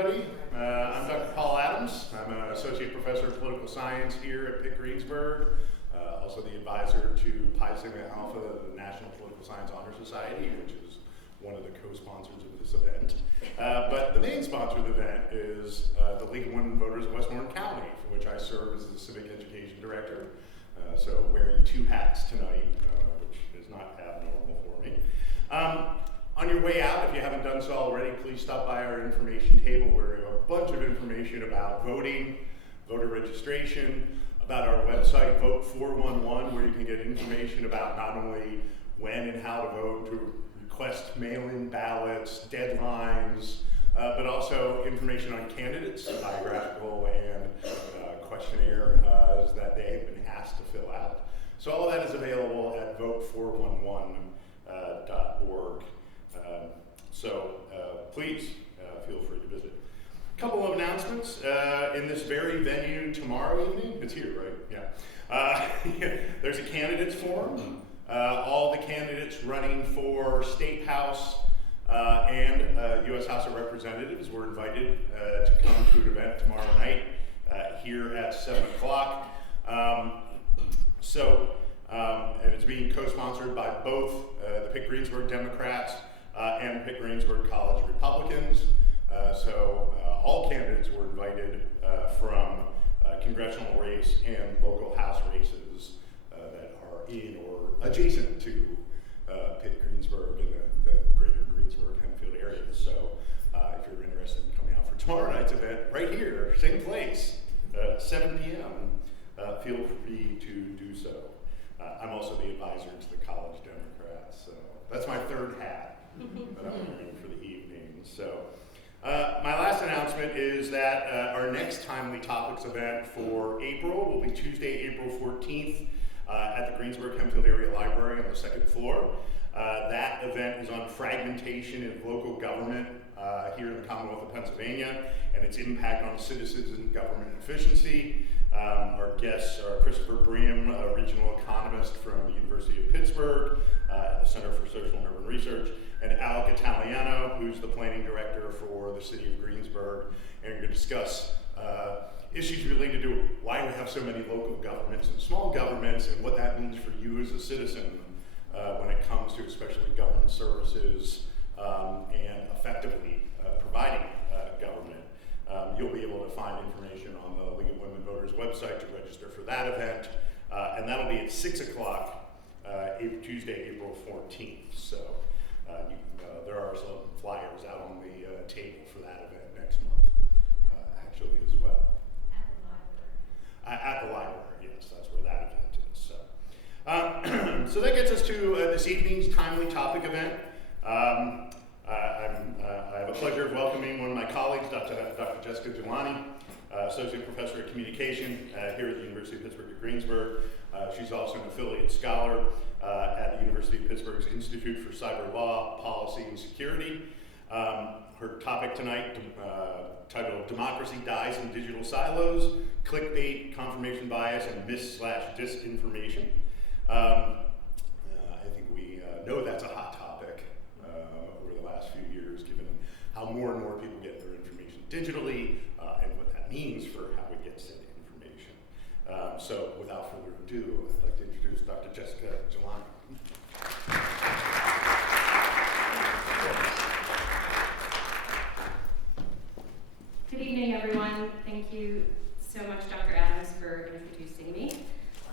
everybody. I'm Dr. Paul Adams. I'm an associate professor of political science here at Pitt Greensburg, also the advisor to Pi Sigma Alpha, the National Political Science Honor Society, which is one of the co-sponsors of this event. But the main sponsor of the event is the League of Women Voters of Westmoreland County, for which I serve as the Civic Education Director. So wearing two hats tonight, which is not abnormal for me. On your way out, if you haven't done so already, please stop by our information table where we have a bunch of information about voting, voter registration, about our website, Vote 411, where you can get information about not only when and how to vote, to request mail-in ballots, deadlines, but also information on candidates, biographical and questionnaire that they have been asked to fill out. So all of that is available at vote411.org. Please feel free to visit. A couple of announcements. In this very venue tomorrow evening, it's here, right? Yeah. There's a candidates forum. All the candidates running for State House and U.S. House of Representatives were invited to come to an event tomorrow night here at 7 o'clock. And it's being co-sponsored by both the Pitt Greensburg Democrats and Pitt Greensburg College Republicans. All candidates were invited from congressional race and local House races that are in or adjacent to Pitt Greensburg and the greater Greensburg-Hempfield area. So if you're interested in coming out for tomorrow night's event, right here, same place, 7 p.m., feel free to do so. I'm also the advisor to the College Democrats, so that's my third hat that I'm wearing for the evening. So my last announcement is that our next Timely Topics event for April will be Tuesday, April 14th at the Greensburg-Hempfield Area Library on the second floor. That event is on fragmentation in local government here in the Commonwealth of Pennsylvania and its impact on citizens and government efficiency. Our guests are Christopher Bream, a regional economist from the University of Pittsburgh at the Center for Social and Urban Research, and Alec Italiano, who's the planning director for the city of Greensburg, and we're going to discuss issues related to why we have so many local governments and small governments and what that means for you as a citizen when it comes to especially government services and effectively providing government. You'll be able to find information on the League of Women Voters website to register for that event, and that'll be at 6 o'clock Tuesday, April 14th. So there are some flyers out on the table for that event next month, actually, as well. At the library, yes, that's where that event is. So that gets us to this evening's Timely Topic event. I have a pleasure of welcoming one of my colleagues, Dr. Jessica Giuliani, Associate Professor of Communication here at the University of Pittsburgh at Greensburg. She's also an affiliate scholar at the University of Pittsburgh's Institute for Cyber Law, Policy, and Security. Her topic tonight, titled Democracy Dies in Digital Silos, Clickbait, Confirmation Bias, and Mis/Disinformation. I think we know that's a hot topic over the last few years, given how more and more people get their information digitally and what that means for how we get said information. So without further ado, I'd like to introduce Dr. Jessica Giuliani. Good evening, everyone. Thank you so much, Dr. Adams, for introducing me.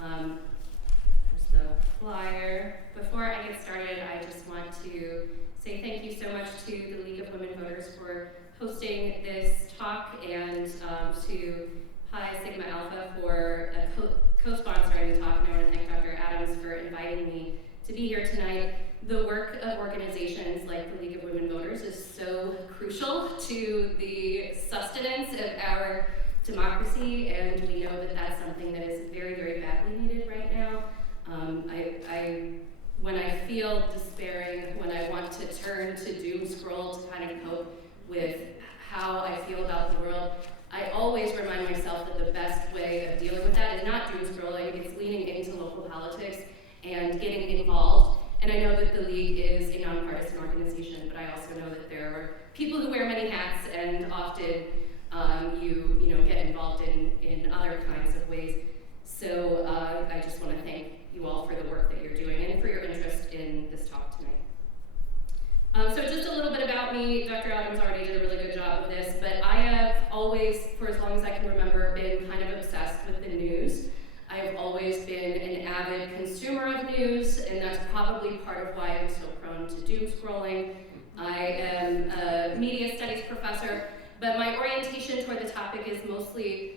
There's the flyer. Before I get started, I just want to say thank you so much to the League of Women Voters for hosting this talk and to Pi Sigma Alpha for co-sponsoring the talk. And I want to thank Dr. Adams for inviting me to be here tonight. The work of organizations like the League of Women Voters is so crucial to the sustenance of our democracy, and we know that that's something that is very, very badly needed right now. When I feel despairing, when I want to turn to doom scroll to kind of cope with how I feel about the world, I always remind myself that the best way of dealing with that is not doom scrolling, it's leaning into local politics and getting involved. And I know that the League is a nonpartisan organization, but I also know that there are people who wear many hats and often often you know, get involved in other kinds of ways. So I just want to thank you all for the work that you're doing and for your interest in this talk tonight. So just a little bit about me. Dr. Adams already did a really good job of this, but I have always, for as long as I can remember, been kind of obsessed with the news. I have always been an avid consumer of news, and that's probably part of why I'm so prone to doom scrolling. I am a media studies professor, but my orientation toward the topic is mostly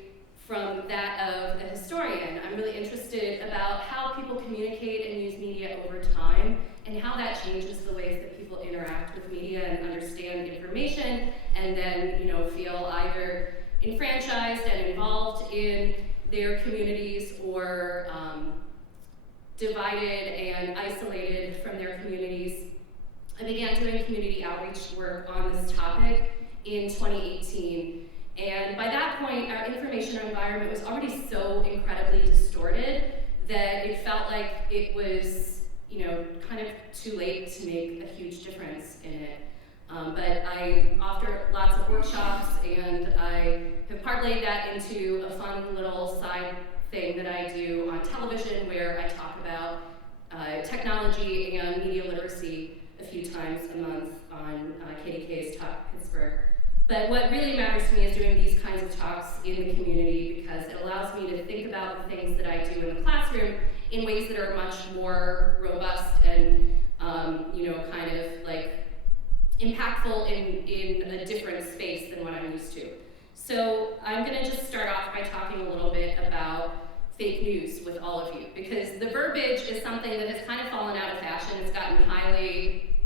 from that of a historian. I'm really interested about how people communicate and use media over time, and how that changes the ways that people interact with media and understand information, and then, you know, feel either enfranchised and involved in their communities, or divided and isolated from their communities. I began doing community outreach work on this topic in 2018. And by that point, our information environment was already so incredibly distorted that it felt like it was, you know, kind of too late to make a huge difference in it. But I offered lots of workshops, and I have parlayed that into a fun little side thing that I do on television, where I talk about technology and media literacy a few times a month on KDK's Talk Pittsburgh. But what really matters to me is doing these kinds of talks in the community, because it allows me to think about the things that I do in the classroom in ways that are much more robust and, you know, kind of like impactful in a different space than what I'm used to. So I'm gonna just start off by talking a little bit about fake news with all of you, because the verbiage is something that has kind of fallen out of fashion. It's gotten highly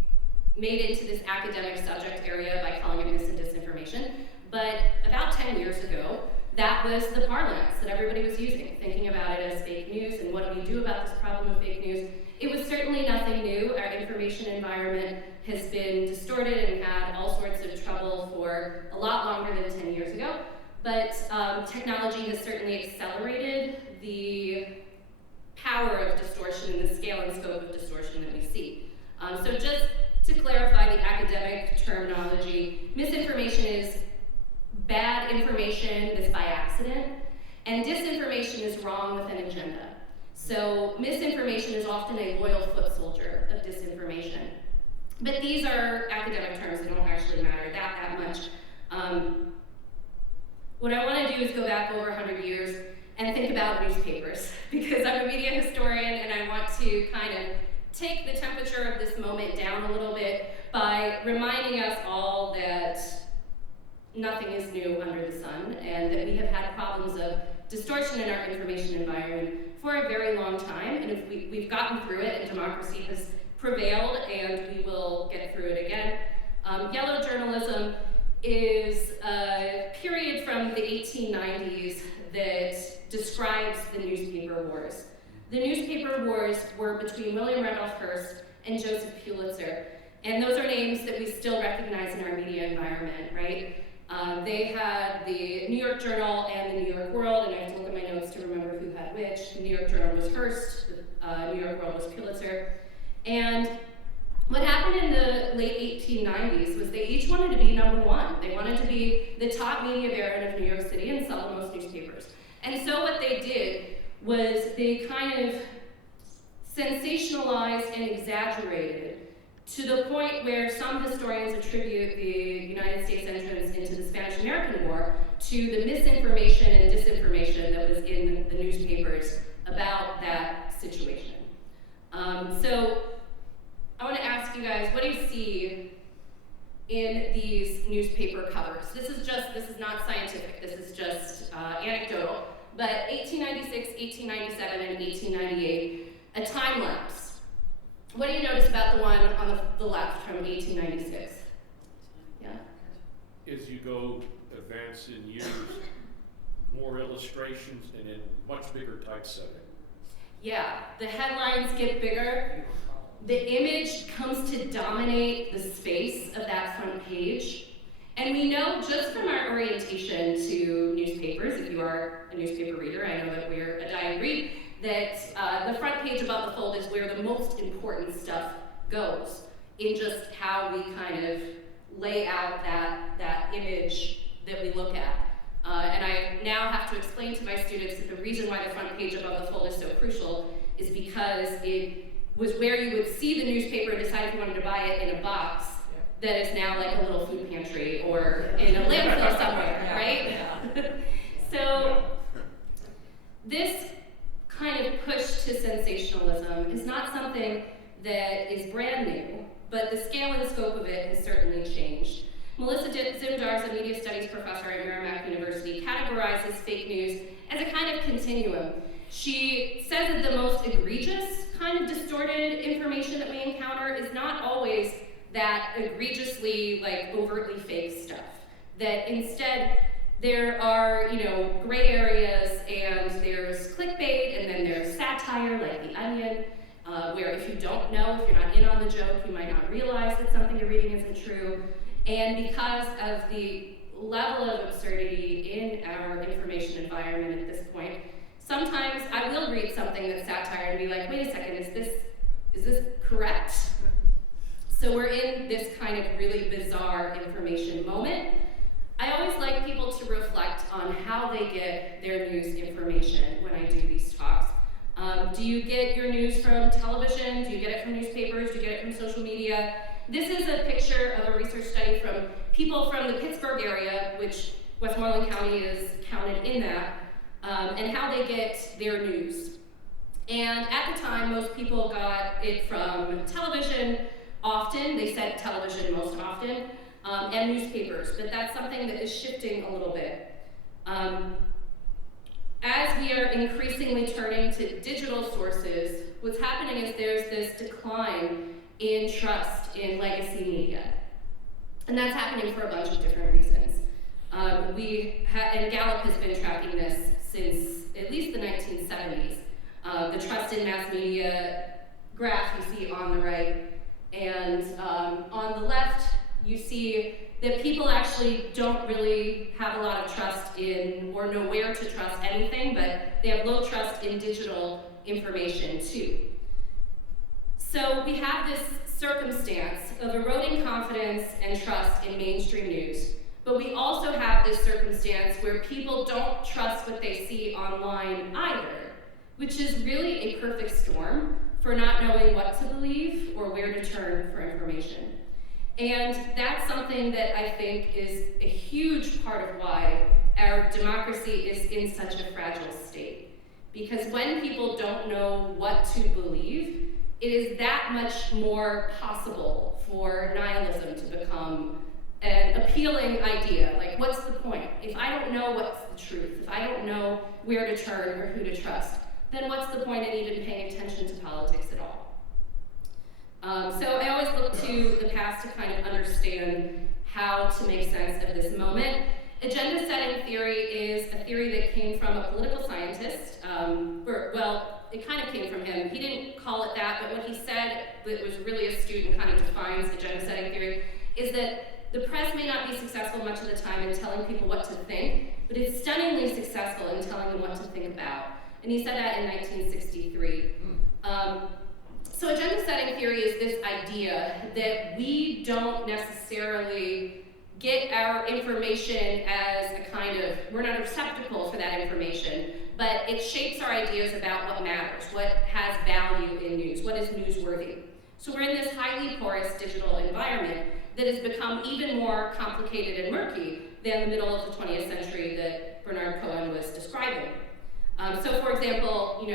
made into this academic subject area by calling it mis and disinformation. But about 10 years ago, that was the parlance that everybody was using, thinking about it as fake news and what do we do about this problem of fake news. It was certainly nothing new. Our information environment has been distorted and had all sorts of trouble for a lot longer than 10 years ago. But technology has certainly accelerated the power of distortion and the scale and scope of distortion that we see. So just to clarify the academic terminology, misinformation is bad information that's by accident, and disinformation is wrong with an agenda. So misinformation is often a loyal foot soldier of disinformation. But these are academic terms that don't actually matter that much. What I want to do is go back over 100 years and think about newspapers, because I'm a media historian and I want to kind of take the temperature of this moment down a little bit by reminding us all that nothing is new under the sun, and that we have had problems of distortion in our information environment for a very long time, and if we've gotten through it, and democracy has prevailed, and we will get through it again. Yellow journalism is a period from the 1890s that describes the newspaper wars. The newspaper wars were between William Randolph Hearst and Joseph Pulitzer, and those are names that we still recognize in our media environment, right? They had the New York Journal and the New York World, and I have to look at my notes to remember who had which. The New York Journal was Hearst, the New York World was Pulitzer. And what happened in the late 1890s was they each wanted to be number one. They wanted to be the top media baron of New York City and sell the most newspapers. And so what they did was they kind of sensationalized and exaggerated to the point where some historians attribute the United States entrance into the Spanish-American War to the misinformation and disinformation that was in the newspapers about that situation. So I want to ask you guys, what do you see in these newspaper covers? This is not scientific, this is just anecdotal, but 1896, 1897, and 1898, a time lapse. What do you notice about the one on the left from 1896? Yeah? As you go advance in years, more illustrations and in much bigger typesetting. Yeah, the headlines get bigger. The image comes to dominate the space of that front page. And we know just from our orientation to newspapers, if you are a newspaper reader, I know that we're a dying breed, that the front page above the fold is where the most important stuff goes in just how we kind of lay out that image that we look at. And I now have to explain to my students that the reason why the front page above the fold is so crucial is because it was where you would see the newspaper and decide if you wanted to buy it in a box that is now like a little food pantry or in a landfill somewhere, right? So this kind of push to sensationalism is not something that is brand new, but the scale and scope of it has certainly changed. Melissa Zimdars, a media studies professor at Merrimack University, categorizes fake news as a kind of continuum. She says that the most egregious kind of distorted information that we encounter is not always that egregiously, like, overtly fake stuff. That instead, there are, gray areas, and there's clickbait, and then there's satire, like The Onion, where if you don't know, if you're not in on the joke, you might not realize that something you're reading isn't true. And because of the level of absurdity in our information environment at this point, sometimes I will read something that's satire and be like, wait a second, is this correct? So we're in this kind of really bizarre information moment. I always like people to reflect on how they get their news information when I do these talks. Do you get your news from television? Do you get it from newspapers? Do you get it from social media? This is a picture of a research study from people from the Pittsburgh area, which Westmoreland County is counted in that, and how they get their news. And at the time, most people got it from television often. They said television most often, and newspapers, but that's something that is shifting a little bit. As we are increasingly turning to digital sources, what's happening is there's this decline in trust in legacy media. And that's happening for a bunch of different reasons. And Gallup has been tracking this since at least the 1970s. The trust in mass media graph you see on the right. And on the left, you see that people actually don't really have a lot of trust in or know where to trust anything, but they have low trust in digital information too. So we have this circumstance of eroding confidence and trust in mainstream news, but we also have this circumstance where people don't trust what they see online either, which is really a perfect storm for not knowing what to believe or where to turn for information. And that's something that I think is a huge part of why our democracy is in such a fragile state. Because when people don't know what to believe, it is that much more possible for nihilism to become an appealing idea. Like, what's the point? If I don't know what's the truth, if I don't know where to turn or who to trust, then what's the point in even paying attention to politics at all? So I always look to the past to kind of understand how to make sense of this moment. Agenda setting theory is a theory that came from a political scientist, it kind of came from him. He didn't call it that, but what he said that was really astute and kind of defines agenda setting theory is that the press may not be successful much of the time in telling people what to think, but it's stunningly successful in telling them what to think about. And he said that in 1963. So agenda setting theory is this idea that we don't necessarily get our information as a kind of, we're not a receptacle for that information, but it shapes our ideas about what matters, what has value in news, what is newsworthy. So we're in this highly porous digital environment that has become even more complicated and murky than the middle of the 20th century that Bernard Cohen was describing. So for example,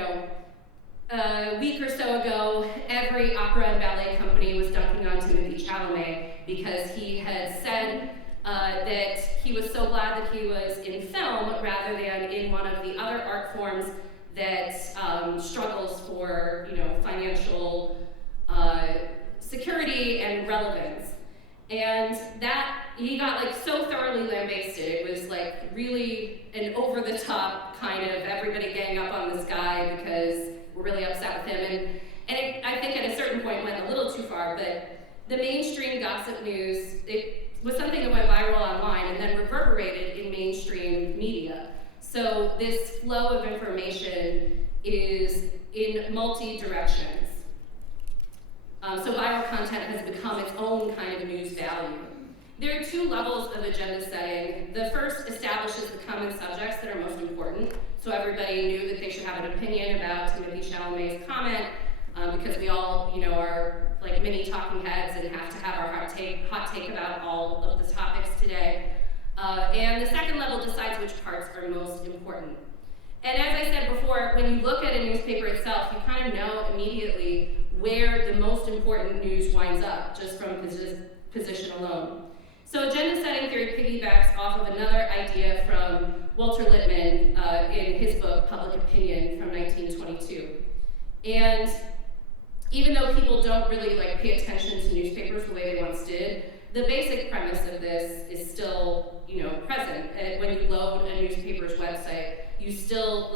a week or so ago, every opera and ballet company was dunking on Timothée Chalamet because he had said that he was so glad that he was in film rather than in one of the other art forms that struggles for financial security and relevance. And that, he got so thoroughly lambasted. It was really an over-the-top kind of everybody gang up on this guy because we're really upset with him. And it, I think at a certain point went a little too far, but the mainstream gossip news, it was something that went viral online and then reverberated in mainstream media. So this flow of information is in multi-directions. So viral content has become its own kind of news value. There are two levels of agenda setting. The first establishes the common subjects that are most important. So everybody knew that they should have an opinion about Timothy Chalamet's comment, because we all, are like mini talking heads and have to have our hot take about all of the topics today. And the second level decides which parts are most important. And as I said before, when you look at a newspaper itself, you kind of know immediately where the most important news winds up, just from position alone. So agenda setting theory piggybacks off of another idea from Walter Lippmann in his book, Public Opinion, from 1922. And even though people don't really pay attention to newspapers the way they once did, the basic premise of this is still, present. And when you load a newspaper's website,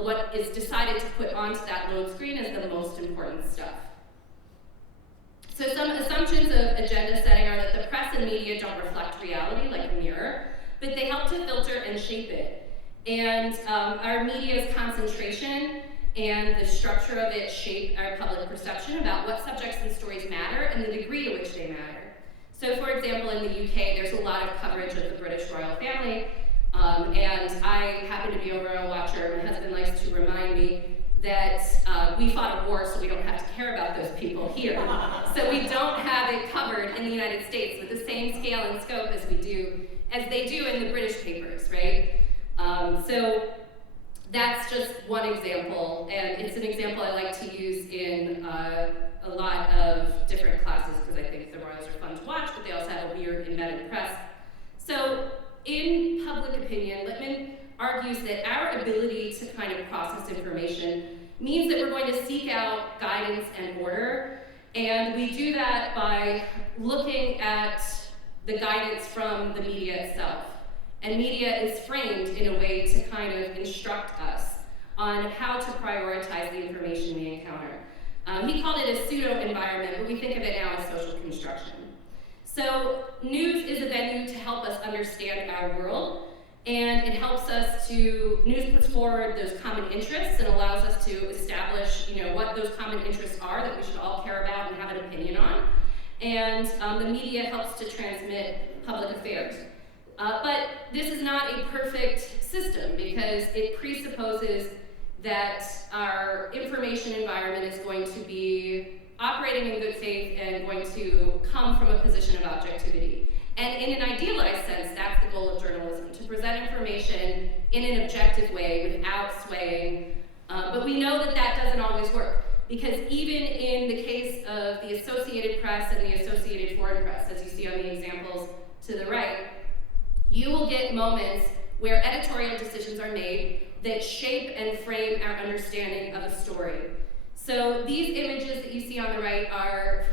what is decided to put onto that load screen is the most important stuff. So some assumptions of agenda setting are that the press and media don't reflect reality like a mirror, but they help to filter and shape it. And our media's concentration and the structure of it shape our public perception about what subjects and stories matter and the degree to which they matter. So for example, in the UK, there's a lot of coverage of the British royal family, and I happen to be a royal watcher. My husband likes to remind me that we fought a war so we don't have to care about those people here. So we don't have it covered in the United States with the same scale and scope as they do in the British papers, right? So that's just one example, and it's an example I like to use in a lot of different classes because I think the royals are fun to watch, but they also have a weird embedded press. So in Public Opinion, Lippmann argues that our ability to kind of process information means that we're going to seek out guidance and order, and we do that by looking at the guidance from the media itself. And media is framed in a way to kind of instruct us on how to prioritize the information we encounter. He called it a pseudo-environment, but we think of it now as social construction. So news is a venue to help us understand our world, and it helps us news puts forward those common interests and allows us to establish, what those common interests are that we should all care about and have an opinion on. And the media helps to transmit public affairs. But this is not a perfect system because it presupposes that our information environment is going to be operating in good faith and going to come from a position of objectivity. And in an idealized sense, that's the goal of journalism, to present information in an objective way without swaying. But we know that that doesn't always work, because even in the case of the Associated Press and the Associated Foreign Press, as you see on the examples to the right, you will get moments where editorial decisions are made that shape and frame our understanding of a story. So these images that you see on the right are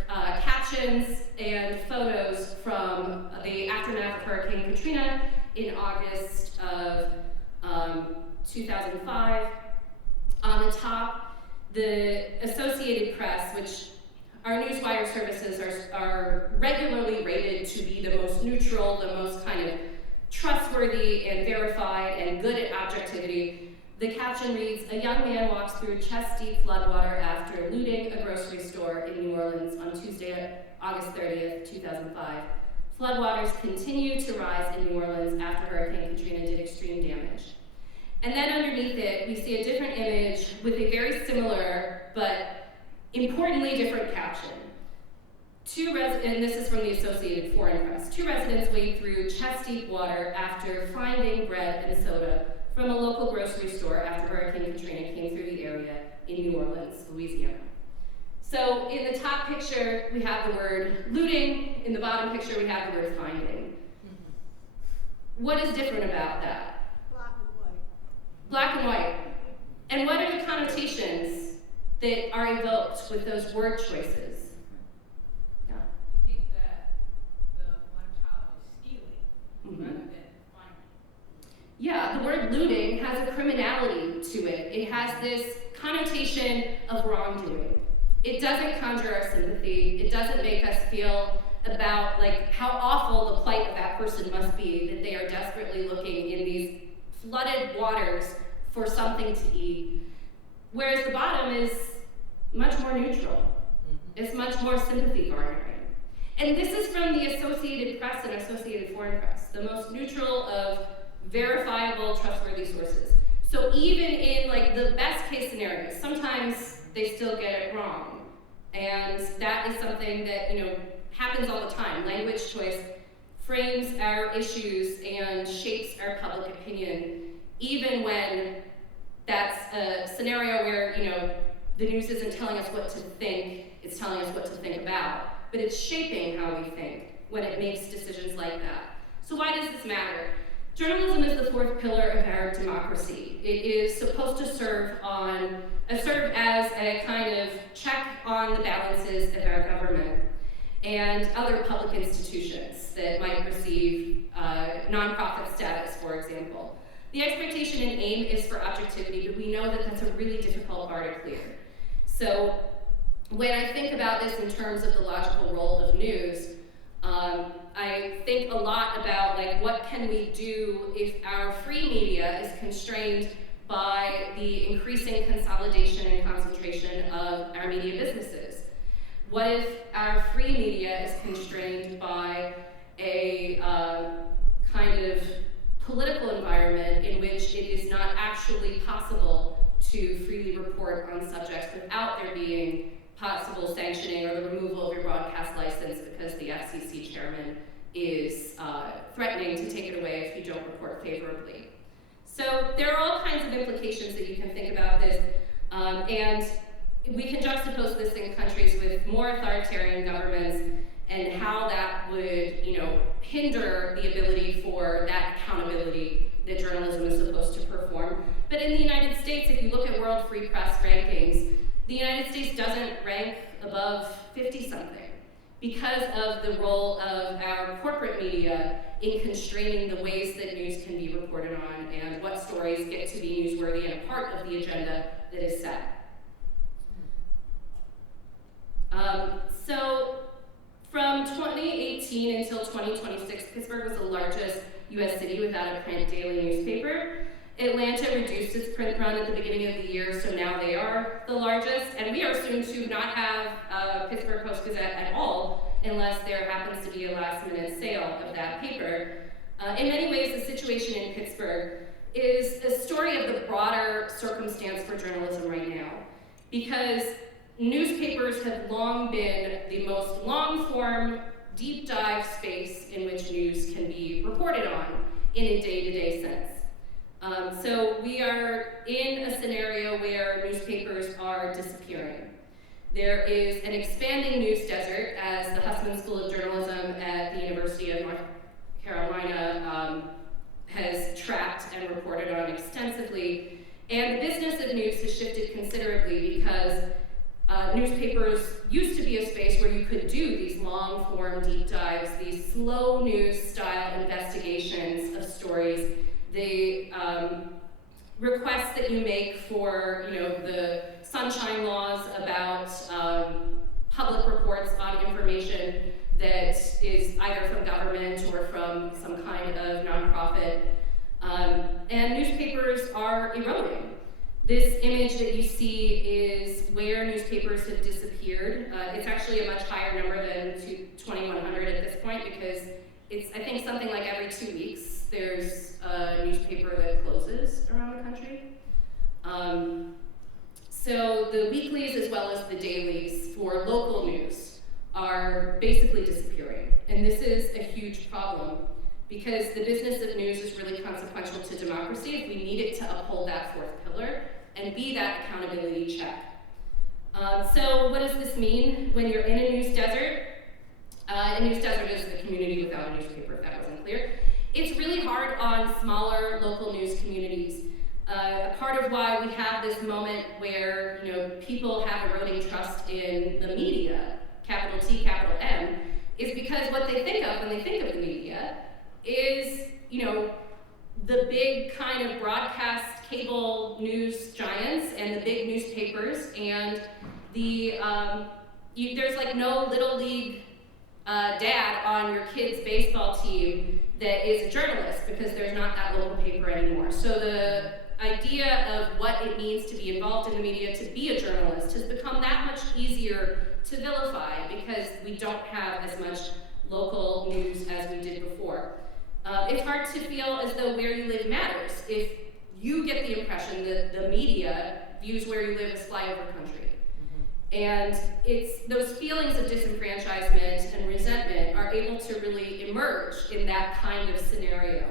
captions and photos from the aftermath of Hurricane Katrina in August of 2005. On the top, the Associated Press, which our newswire services are regularly rated to be the most neutral, the most kind of trustworthy and verified and good at objectivity. The caption reads, "A young man walks through chest-deep floodwater after looting a grocery store in New Orleans on Tuesday, August 30th, 2005. Floodwaters continue to rise in New Orleans after Hurricane Katrina did extreme damage." And then underneath it, we see a different image with a very similar, but importantly different caption. And this is from the Associated Foreign Press. "Two residents wade through chest-deep water after finding bread and soda from a local grocery store after Hurricane Katrina came through the area in New Orleans, Louisiana." So in the top picture, we have the word looting. In the bottom picture, we have the word finding. What is different about that? Black and white. Black and white. And what are the connotations that are evoked with those word choices? Yeah. I think that the one child is stealing rather than finding. Yeah, the word looting has a criminality to it. It has this connotation of wrongdoing. It doesn't conjure our sympathy. It doesn't make us feel about how awful the plight of that person must be, that they are desperately looking in these flooded waters for something to eat. Whereas the bottom is much more neutral. It's much more sympathy garnering. And this is from the Associated Press and Associated Foreign Press, the most neutral of verifiable, trustworthy sources. So even in like the best case scenarios, sometimes they still get it wrong. And that is something that, you know, happens all the time. Language choice frames our issues and shapes our public opinion, even when that's a scenario where, you know, the news isn't telling us what to think, it's telling us what to think about. But it's shaping how we think when it makes decisions like that. So why does this matter? Journalism is the fourth pillar of our democracy. It is supposed to serve as a kind of check on the balances of our government and other public institutions that might receive nonprofit status, for example. The expectation and aim is for objectivity, but we know that that's a really difficult bar to clear. So when I think about this in terms of the logical role of news, I think a lot about like what can we do if our free media is constrained by the increasing consolidation and concentration of our media businesses. What if our free media is constrained by a kind of political environment in which it is not actually possible to freely report on subjects without there being possible sanctioning or the removal of your broadcast license because the FCC chairman is threatening to take it away if you don't report favorably. So there are all kinds of implications that you can think about this, and we can juxtapose this in countries with more authoritarian governments and how that would, you know, hinder the ability for that accountability that journalism is supposed to perform. But in the United States, if you look at World Free Press rankings, the United States doesn't rank above 50-something because of the role of our corporate media in constraining the ways that news can be reported on and what stories get to be newsworthy and a part of the agenda that is set. So from 2018 until 2026, Pittsburgh was the largest US city without a print daily newspaper. Atlanta reduced its print run at the beginning of the year, so now they are the largest, and we are soon to not have a Pittsburgh Post-Gazette at all unless there happens to be a last-minute sale of that paper. In many ways, the situation in Pittsburgh is a story of the broader circumstance for journalism right now, because newspapers have long been the most long-form, deep-dive space in which news can be reported on in a day-to-day sense. So we are in a scenario where newspapers are disappearing. There is an expanding news desert as the Hussman School of Journalism at the University of North Carolina has tracked and reported on extensively. And the business of news has shifted considerably because newspapers used to be a space where you could do these long-form deep dives, these slow news style investigations of stories. The requests that you make for, you know, the sunshine laws about public reports on information that is either from government or from some kind of nonprofit, and newspapers are eroding. This image that you see is where newspapers have disappeared. It's actually a much higher number than 2,100 at this point because it's, I think, something like every 2 weeks there's a newspaper that closes around the country. So the weeklies as well as the dailies for local news are basically disappearing. And this is a huge problem because the business of news is really consequential to democracy if we need it to uphold that fourth pillar and be that accountability check. So what does this mean when you're in a news desert? A news desert is a community without a newspaper, if that wasn't clear. It's really hard on smaller local news communities. A part of why we have this moment where, you know, people have eroding trust in the media, capital T, capital M, is because what they think of when they think of the media is, you know, the big kind of broadcast cable news giants and the big newspapers, and the there's like no little league dad on your kid's baseball team that is a journalist because there's not that local paper anymore. So the idea of what it means to be involved in the media, to be a journalist, has become that much easier to vilify because we don't have as much local news as we did before. It's hard to feel as though where you live matters if you get the impression that the media views where you live as flyover country. And it's those feelings of disenfranchisement and resentment are able to really emerge in that kind of scenario.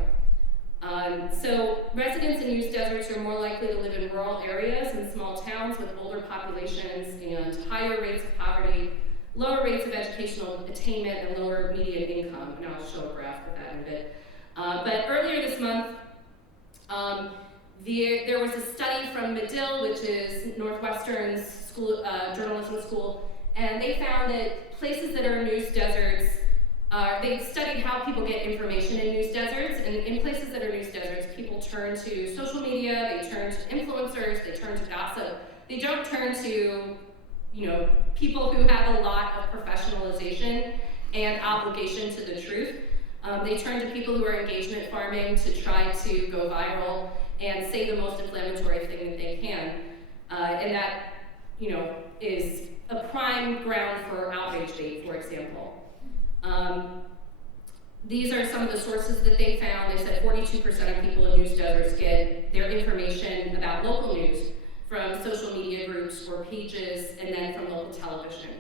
So residents in news deserts are more likely to live in rural areas and small towns with older populations and higher rates of poverty, lower rates of educational attainment, and lower median income. And I'll show a graph for that in a bit. But earlier this month, there was a study from Medill, which is Northwestern's school, journalism school, and they found that places that are news deserts, they studied how people get information in news deserts, and in places that are news deserts, people turn to social media, they turn to influencers, they turn to gossip. They don't turn to, people who have a lot of professionalization and obligation to the truth. They turn to people who are engagement farming to try to go viral and say the most inflammatory thing that they can. And that, is a prime ground for outrage bait, for example. These are some of the sources that they found. They said 42% of people in news deserts get their information about local news from social media groups or pages, and then from local television.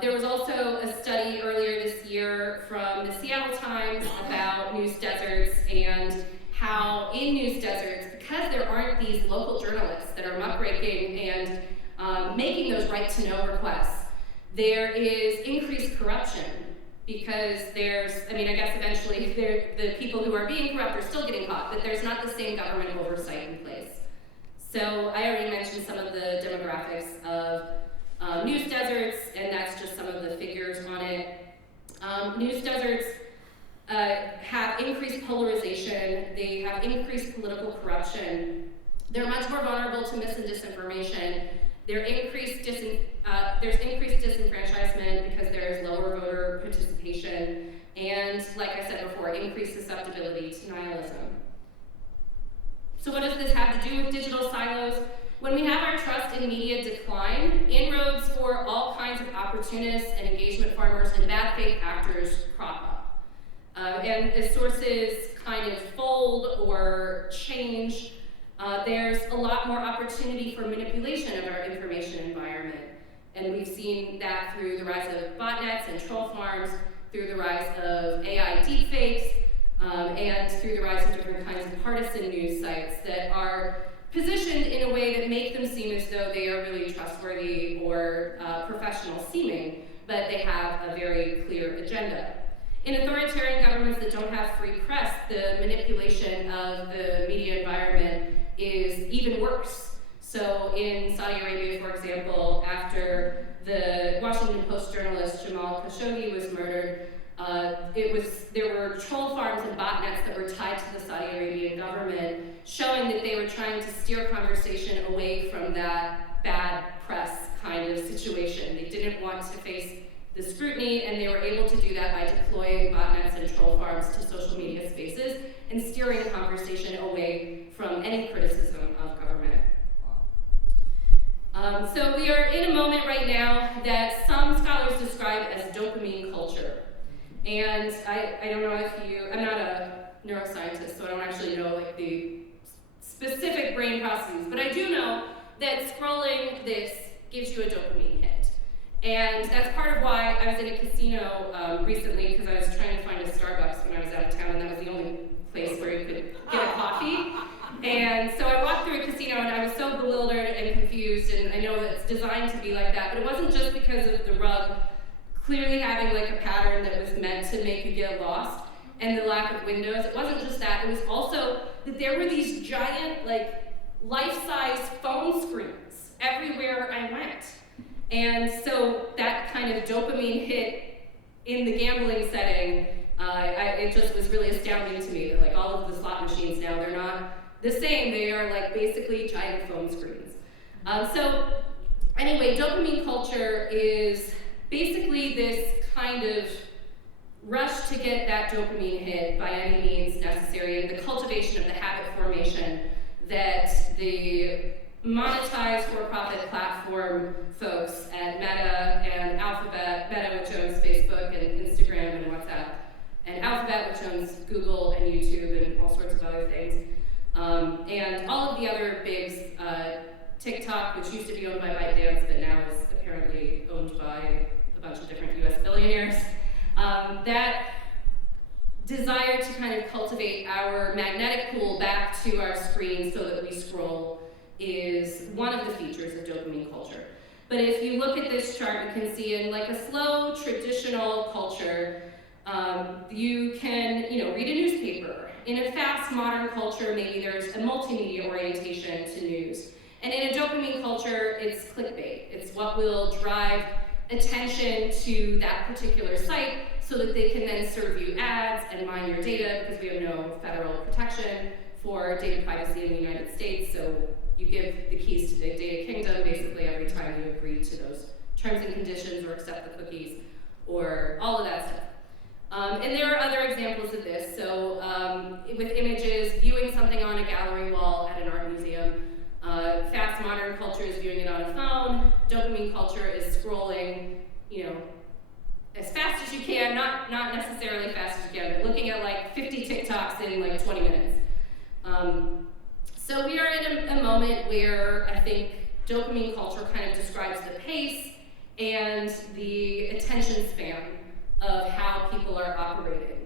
There was also a study earlier this year from the Seattle Times about news deserts and how in news deserts, because there aren't these local journalists that are muckraking and making those right-to-know requests, there is increased corruption because I guess eventually the people who are being corrupt are still getting caught, but there's not the same government oversight in place. So I already mentioned some of the demographics of news deserts, and that's just some of the figures on it. News deserts have increased polarization, they have increased political corruption, they're much more vulnerable to mis and disinformation, there's increased disenfranchisement because there is lower voter participation, and like I said before, increased susceptibility to nihilism. So what does this have to do with digital silos? When we have our trust in media decline, inroads for all kinds of opportunists and engagement farmers and bad faith actors crop up. And as sources kind of fold or change, there's a lot more opportunity for manipulation of our information environment. And we've seen that through the rise of botnets and troll farms, through the rise of AI deepfakes, and through the rise of different kinds of partisan news sites that are positioned in a way that make them seem as though they are really trustworthy or professional seeming, but they have a very clear agenda. In authoritarian governments that don't have free press, the manipulation of the media environment is even worse. So in Saudi Arabia, for example, after the Washington Post journalist Jamal Khashoggi was murdered, there were troll farms and botnets that were tied to the Saudi Arabian government, showing that they were trying to steer conversation away from that bad press kind of situation. They didn't want to face the scrutiny, and they were able to do that by deploying botnets and troll farms to social media spaces and steering conversation away from any criticism of government. So we are in a moment right now that some scholars describe as dopamine culture. And I don't know if I'm not a neuroscientist, so I don't actually know like the specific brain processes, but I do know that scrolling this gives you a dopamine hit. And that's part of why I was in a casino recently, because I was trying to find a Starbucks when I was out of town, and that was the only place where you could get a coffee. And so I walked through a casino, and I was so bewildered and confused, and I know that it's designed to be like that, but it wasn't just because of the rug clearly having like a pattern that was meant to make you get lost, and the lack of windows. It wasn't just that, it was also that there were these giant, like, life-size phone screens everywhere I went. And so that kind of dopamine hit in the gambling setting, it just was really astounding to me that like all of the slot machines now, they're not the same, they are like basically giant phone screens. So anyway, dopamine culture is basically this kind of rush to get that dopamine hit by any means necessary, and the cultivation of the habit formation that the monetized for-profit platform folks at Meta and Alphabet, Meta which owns Facebook and Instagram and WhatsApp, and Alphabet which owns Google and YouTube and all sorts of other things, and all of the other bigs, TikTok, which used to be owned by ByteDance but now is apparently owned by a bunch of different US billionaires, that desire to kind of cultivate our magnetic pull back to our screen so that we scroll is one of the features of dopamine culture. But if you look at this chart, you can see in like a slow, traditional culture, you can, read a newspaper. In a fast, modern culture, maybe there's a multimedia orientation to news. And in a dopamine culture, it's clickbait. It's what will drive attention to that particular site so that they can then serve you ads and mine your data, because we have no federal protection for data privacy in the United States. So you give the keys to the data kingdom basically every time you agree to those terms and conditions or accept the cookies or all of that stuff. And there are other examples of this. So with images, viewing something on a gallery wall at an art museum. Fast modern culture is viewing it on a phone. Dopamine culture is scrolling, as fast as you can, not necessarily fast as you can, but looking at like 50 TikToks in like 20 minutes. So we are in a moment where I think dopamine culture kind of describes the pace and the attention span of how people are operating.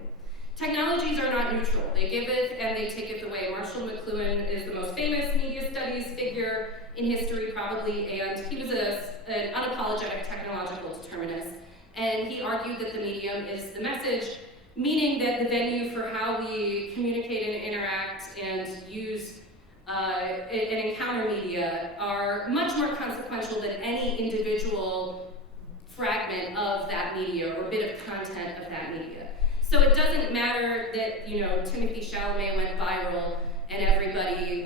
Technologies are not neutral. They giveth and they taketh away. Marshall McLuhan is the most famous media studies figure in history probably, and he was an unapologetic technological determinist. And he argued that the medium is the message, meaning that the venue for how we communicate and interact and use and encounter media are much more consequential than any individual fragment of that media or bit of content of that media. So it doesn't matter that, Timothy Chalamet went viral and everybody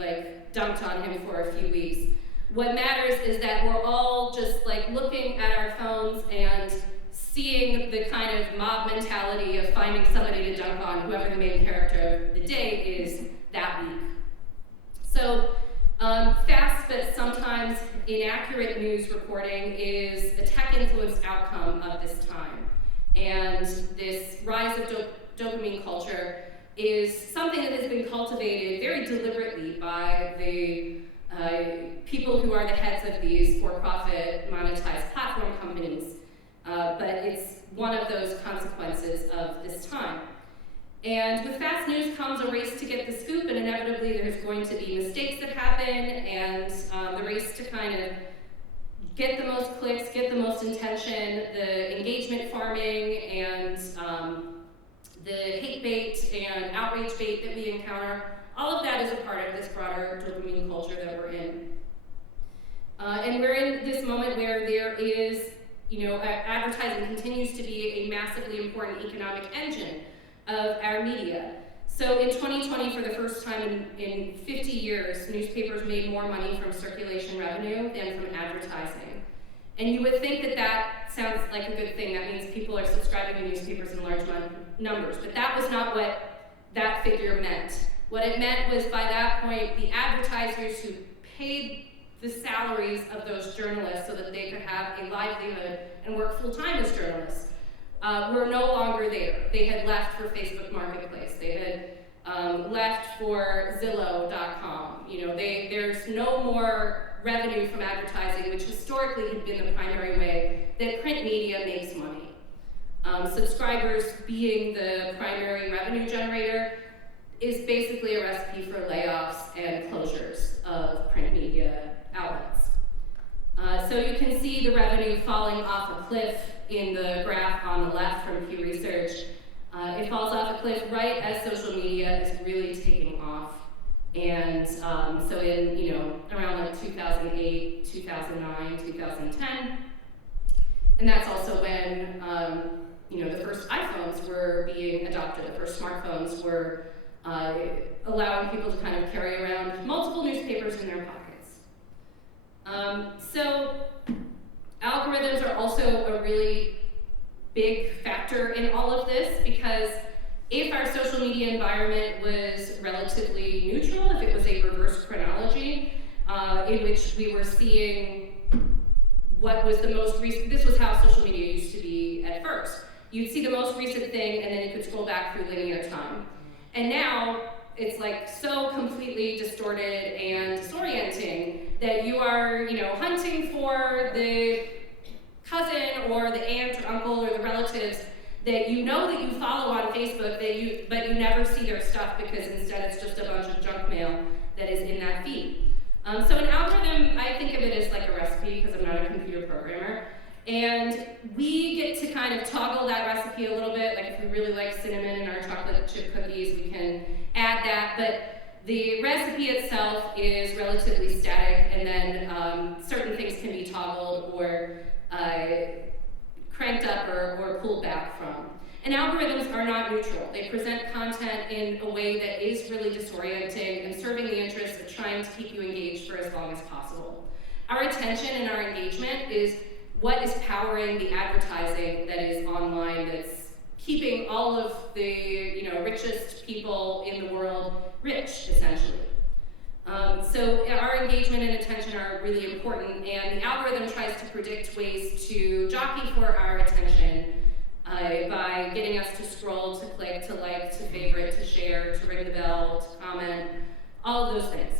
dumped on him for a few weeks. What matters is that we're all just looking at our phones and seeing the kind of mob mentality of finding somebody to dunk on, whoever the main character of the day is that week. So fast but sometimes inaccurate news reporting is a tech-influenced outcome of this time. And this rise of dopamine culture is something that has been cultivated very deliberately by the people who are the heads of these for-profit monetized platform companies. But it's one of those consequences of this time. And with fast news comes a race to get the scoop, and inevitably there's going to be mistakes that happen, and the race to kind of get the most clicks, get the most attention, the engagement farming, and the hate bait and outrage bait that we encounter. All of that is a part of this broader dopamine culture that we're in. And we're in this moment where there is, advertising continues to be a massively important economic engine of our media. So in 2020, for the first time in 50 years, newspapers made more money from circulation revenue than from advertising. And you would think that that sounds like a good thing. That means people are subscribing to newspapers in large numbers. But that was not what that figure meant. What it meant was, by that point, the advertisers who paid the salaries of those journalists so that they could have a livelihood and work full-time as journalists were no longer there. They had left for Facebook Marketplace. They had left for Zillow.com. There's no more revenue from advertising, which historically had been the primary way that print media makes money. Subscribers being the primary revenue generator is basically a recipe for layoffs and closures of print media outlets. So you can see the revenue falling off a cliff in the graph on the left from Pew Research. It falls off a cliff right as social media is really taking off. And so in, around 2008, 2009, 2010, and that's also when, the first iPhones were being adopted, the first smartphones were allowing people to kind of carry around multiple newspapers in their pockets. So algorithms are also a really big factor in all of this, because if our social media environment was relatively neutral, if it was a reverse chronology, in which we were seeing what was the most recent, this was how social media used to be at first. You'd see the most recent thing and then you could scroll back through linear time. And now it's like so completely distorted and disorienting that you are, hunting for the cousin or the aunt or uncle or the relatives that you know that you follow on Facebook, but you never see their stuff because instead it's just a bunch of junk mail that is in that feed. So an algorithm, I think of it as like a recipe because I'm not a computer programmer. And we get to kind of toggle that recipe a little bit. Like if we really like cinnamon in our chocolate chip cookies, we can add that. But the recipe itself is relatively static, and then certain things can be toggled or cranked up or pulled back from. And algorithms are not neutral. They present content in a way that is really disorienting and serving the interests of trying to keep you engaged for as long as possible. Our attention and our engagement is what is powering the advertising that is online, that's keeping all of the richest people in the world rich, essentially. So our engagement and attention are really important, and the algorithm tries to predict ways to jockey for our attention by getting us to scroll, to click, to like, to favorite, to share, to ring the bell, to comment, all of those things.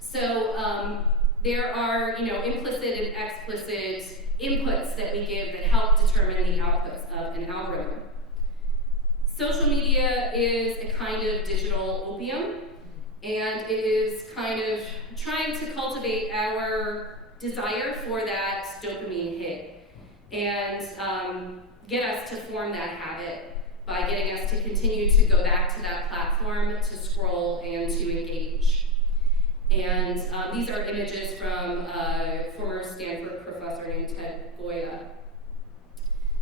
So there are implicit and explicit inputs that we give that help determine the outputs of an algorithm. Social media is a kind of digital opium, and it is kind of trying to cultivate our desire for that dopamine hit and get us to form that habit by getting us to continue to go back to that platform, to scroll and to engage. And these are images from a former Stanford professor named Ted Goya.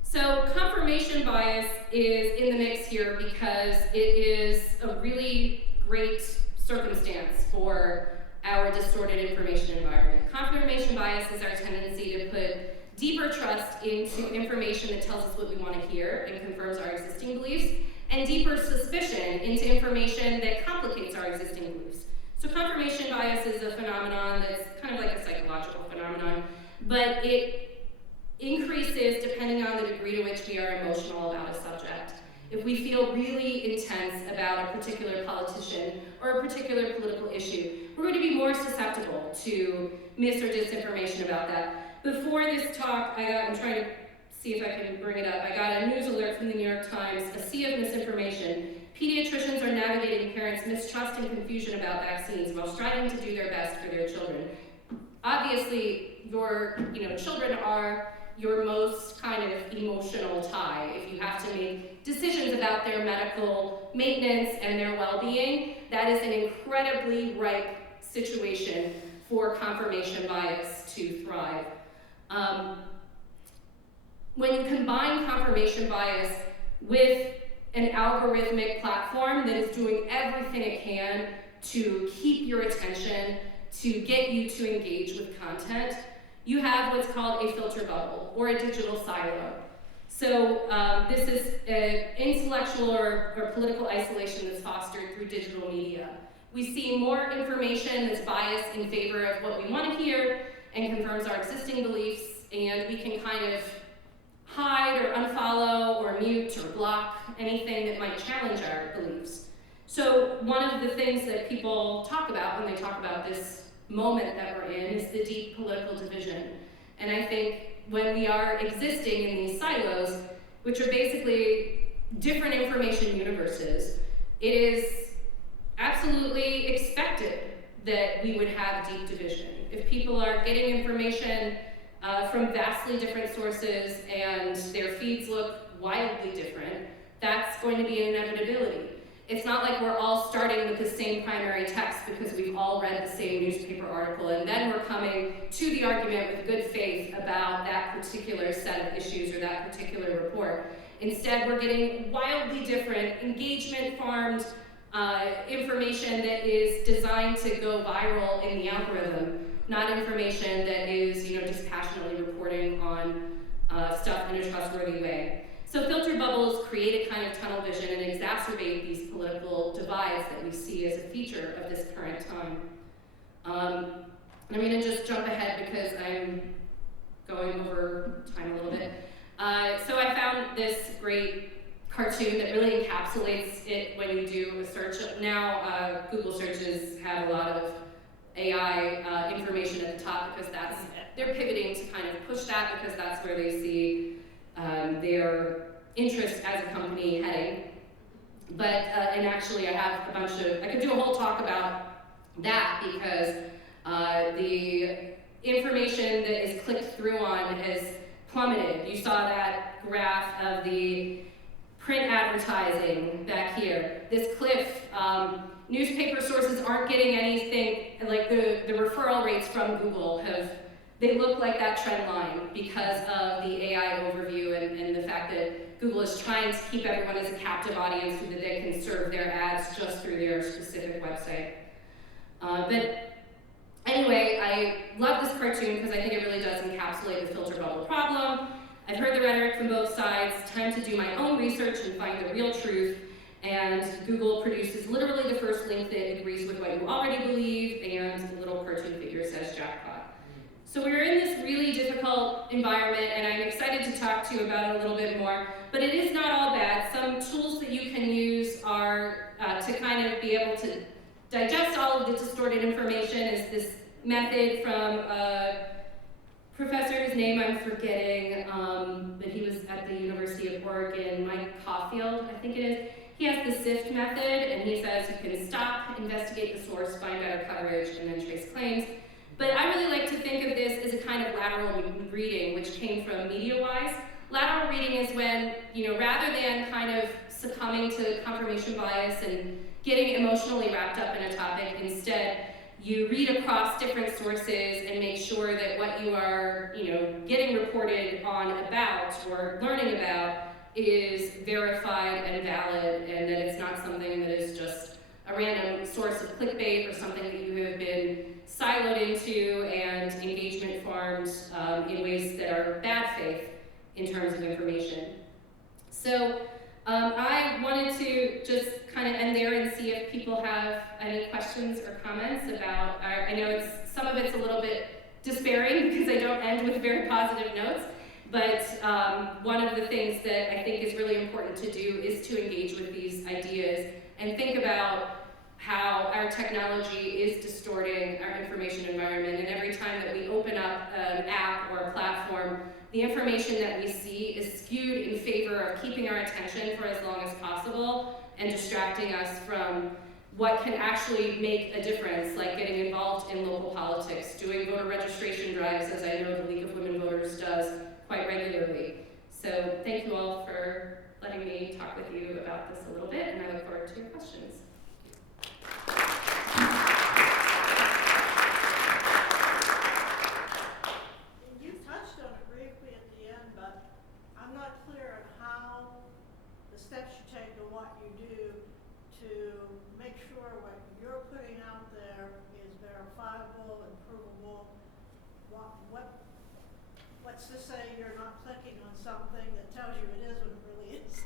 So confirmation bias is in the mix here because it is a really great circumstance for our distorted information environment. Confirmation bias is our tendency to put deeper trust into information that tells us what we want to hear and confirms our existing beliefs, and deeper suspicion into information that complicates our existing beliefs. So confirmation bias is a phenomenon that's kind of like a psychological phenomenon, but it increases depending on the degree to which we are emotional about a subject. If we feel really intense about a particular politician or a particular political issue, we're going to be more susceptible to mis or disinformation about that. Before this talk, I'm trying to see if I can bring it up. I got a news alert from the New York Times, a sea of misinformation. Pediatricians are navigating parents' mistrust and confusion about vaccines while striving to do their best for their children. Obviously, your children are your most kind of emotional tie. If you have to make decisions about their medical maintenance and their well-being, that is an incredibly ripe situation for confirmation bias to thrive. When you combine confirmation bias with an algorithmic platform that is doing everything it can to keep your attention, to get you to engage with content, you have what's called a filter bubble or a digital silo. So this is intellectual or political isolation that's fostered through digital media. We see more information that's biased in favor of what we want to hear and confirms our existing beliefs, and we can kind of hide or unfollow or mute or block anything that might challenge our beliefs. So one of the things that people talk about when they talk about this moment that we're in is the deep political division. And I think when we are existing in these silos, which are basically different information universes, it is absolutely expected that we would have deep division. If people are getting information from vastly different sources and their feeds look wildly different, that's going to be an inevitability. It's not like we're all starting with the same primary text because we've all read the same newspaper article and then we're coming to the argument with good faith about that particular set of issues or that particular report. Instead, we're getting wildly different, engagement-farmed information that is designed to go viral in the algorithm, not information that is, dispassionately reporting on stuff in a trustworthy way. So filter bubbles create a kind of tunnel vision and exacerbate these political divides that we see as a feature of this current time. I'm going to just jump ahead because I'm going over time a little bit. So I found this great cartoon that really encapsulates it when you do a search. Now Google searches have a lot of AI information at the top because they're pivoting to kind of push that because that's where they see their interest as a company heading. But, and actually I have a bunch of, I could do a whole talk about that because the information that is clicked through on has plummeted. You saw that graph of the print advertising back here. This cliff, newspaper sources aren't getting anything, like the referral rates from Google they look like that trend line because of the AI overview and the fact that Google is trying to keep everyone as a captive audience so that they can serve their ads just through their specific website. But anyway, I love this cartoon because I think it really does encapsulate the filter bubble problem. I've heard the rhetoric from both sides. Time to do my own research and find the real truth. And Google produces literally the first link that agrees with what you already believe, and the little cartoon figure says jackpot. So we're in this really difficult environment, and I'm excited to talk to you about it a little bit more. But it is not all bad. Some tools that you can use are to kind of be able to digest all of the distorted information is this method from a professor's name I'm forgetting, but he was at the University of Oregon, Mike Caulfield, I think it is. He has the SIFT method, and he says you can stop, investigate the source, find better coverage, and then trace claims. But I really like to think of this as a kind of lateral reading, which came from MediaWise. Lateral reading is when, rather than kind of succumbing to confirmation bias and getting emotionally wrapped up in a topic, instead you read across different sources and make sure that what you are, getting reported on about or learning about is verified and valid, and that it's not something that is just a random source of clickbait or something that you have been siloed into and engagement farmed in ways that are bad faith in terms of information. So I wanted to just kind of end there and see if people have any questions or comments about, I know some of it's a little bit despairing because I don't end with very positive notes, but one of the things that I think is really important to do is to engage with these ideas and think about how our technology is distorting our information environment, and every time that we open up an app or a platform, the information that we see is skewed in favor of keeping our attention for as long as possible and distracting us from what can actually make a difference, like getting involved in local politics, doing voter registration drives, as I know the League of Women Voters does quite regularly. So thank you all for letting me talk with you about this a little bit, and I look forward to your questions. You touched on it briefly at the end, but I'm not clear on how the steps you take and what you do to make sure what you're putting out there is verifiable and provable. What's to say you're not clicking on something that tells you it is when it really is?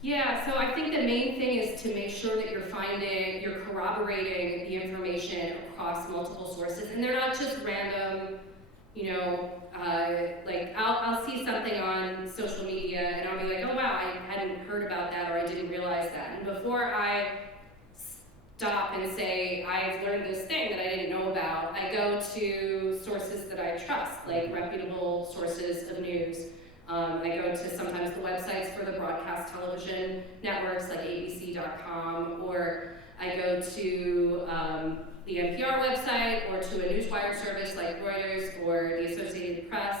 Yeah, so I think the main thing is to make sure that you're corroborating the information across multiple sources, and they're not just random, like I'll see something on social media and I'll be like, oh wow, I hadn't heard about that or I didn't realize that. And before I stop and say, I've learned this thing that I didn't know about, I go to sources that I trust, like reputable sources of news. I go to sometimes the websites for the broadcast television networks like abc.com, or I go to the NPR website or to a newswire service like Reuters or the Associated Press,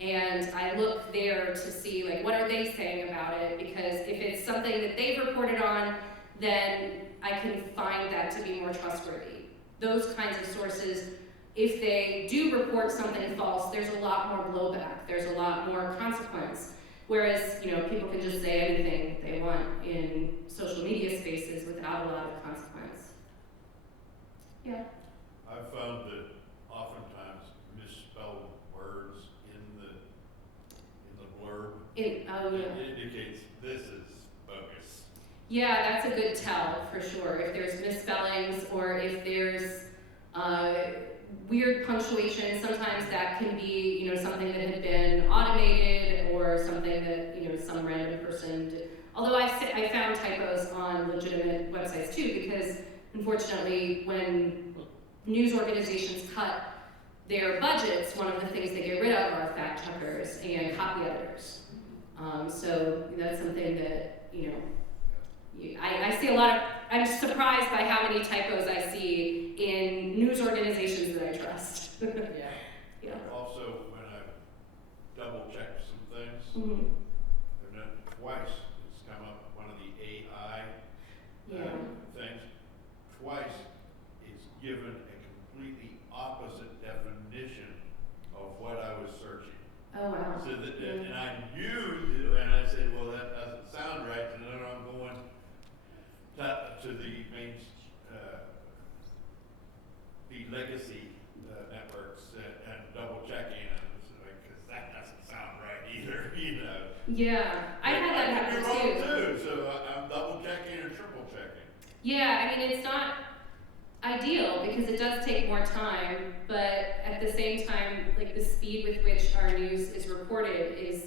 and I look there to see like what are they saying about it, because if it's something that they've reported on, then I can find that to be more trustworthy. Those kinds of sources, if they do report something false, there's a lot more blowback, there's a lot more consequence. Whereas, people can just say anything they want in social media spaces without a lot of consequence. Yeah. I've found that oftentimes misspelled words in the blurb It, It indicates this is bogus. yeah, that's a good tell for sure. If there's misspellings or if there's weird punctuation, sometimes that can be, you know, something that had been automated or something that, you know, some random person did. Although I found typos on legitimate websites too, because unfortunately when news organizations cut their budgets, one of the things they get rid of are fact checkers and copy editors. So that's something that, you know, I see a lot of, I'm surprised by how many typos I see in news organizations that I trust. Yeah. Yeah. Also, when I double checked some things, Mm-hmm. and then twice it's come up, one of the AI Yeah. things, twice it's given a completely opposite definition of what I was searching. Oh wow. So that, Yeah. and I knew, and I said, well, that doesn't sound right, and then I'm going to the main, the legacy networks and double checking, and it's like, cause that doesn't sound right either, you know. Yeah, I've had that I could be happen wrong too. so I'm double checking and triple checking. Yeah, I mean, it's not ideal because it does take more time, but at the same time, like the speed with which our news is reported is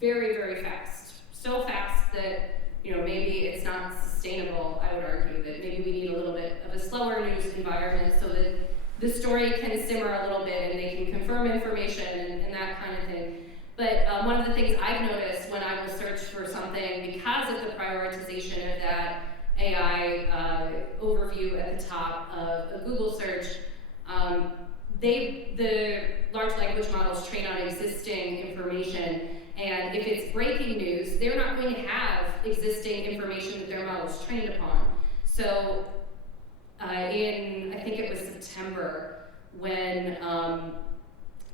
very, very fast. So fast that, you know, maybe it's not sustainable, I would argue, that maybe we need a little bit of a slower news environment so that the story can simmer a little bit and they can confirm information and that kind of thing. But one of the things I've noticed when I will search for something, because of the prioritization of that AI overview at the top of a Google search, the large language models train on existing information, and if it's breaking news, they're not going to have existing information that their model's trained upon. So in, I think it was September, when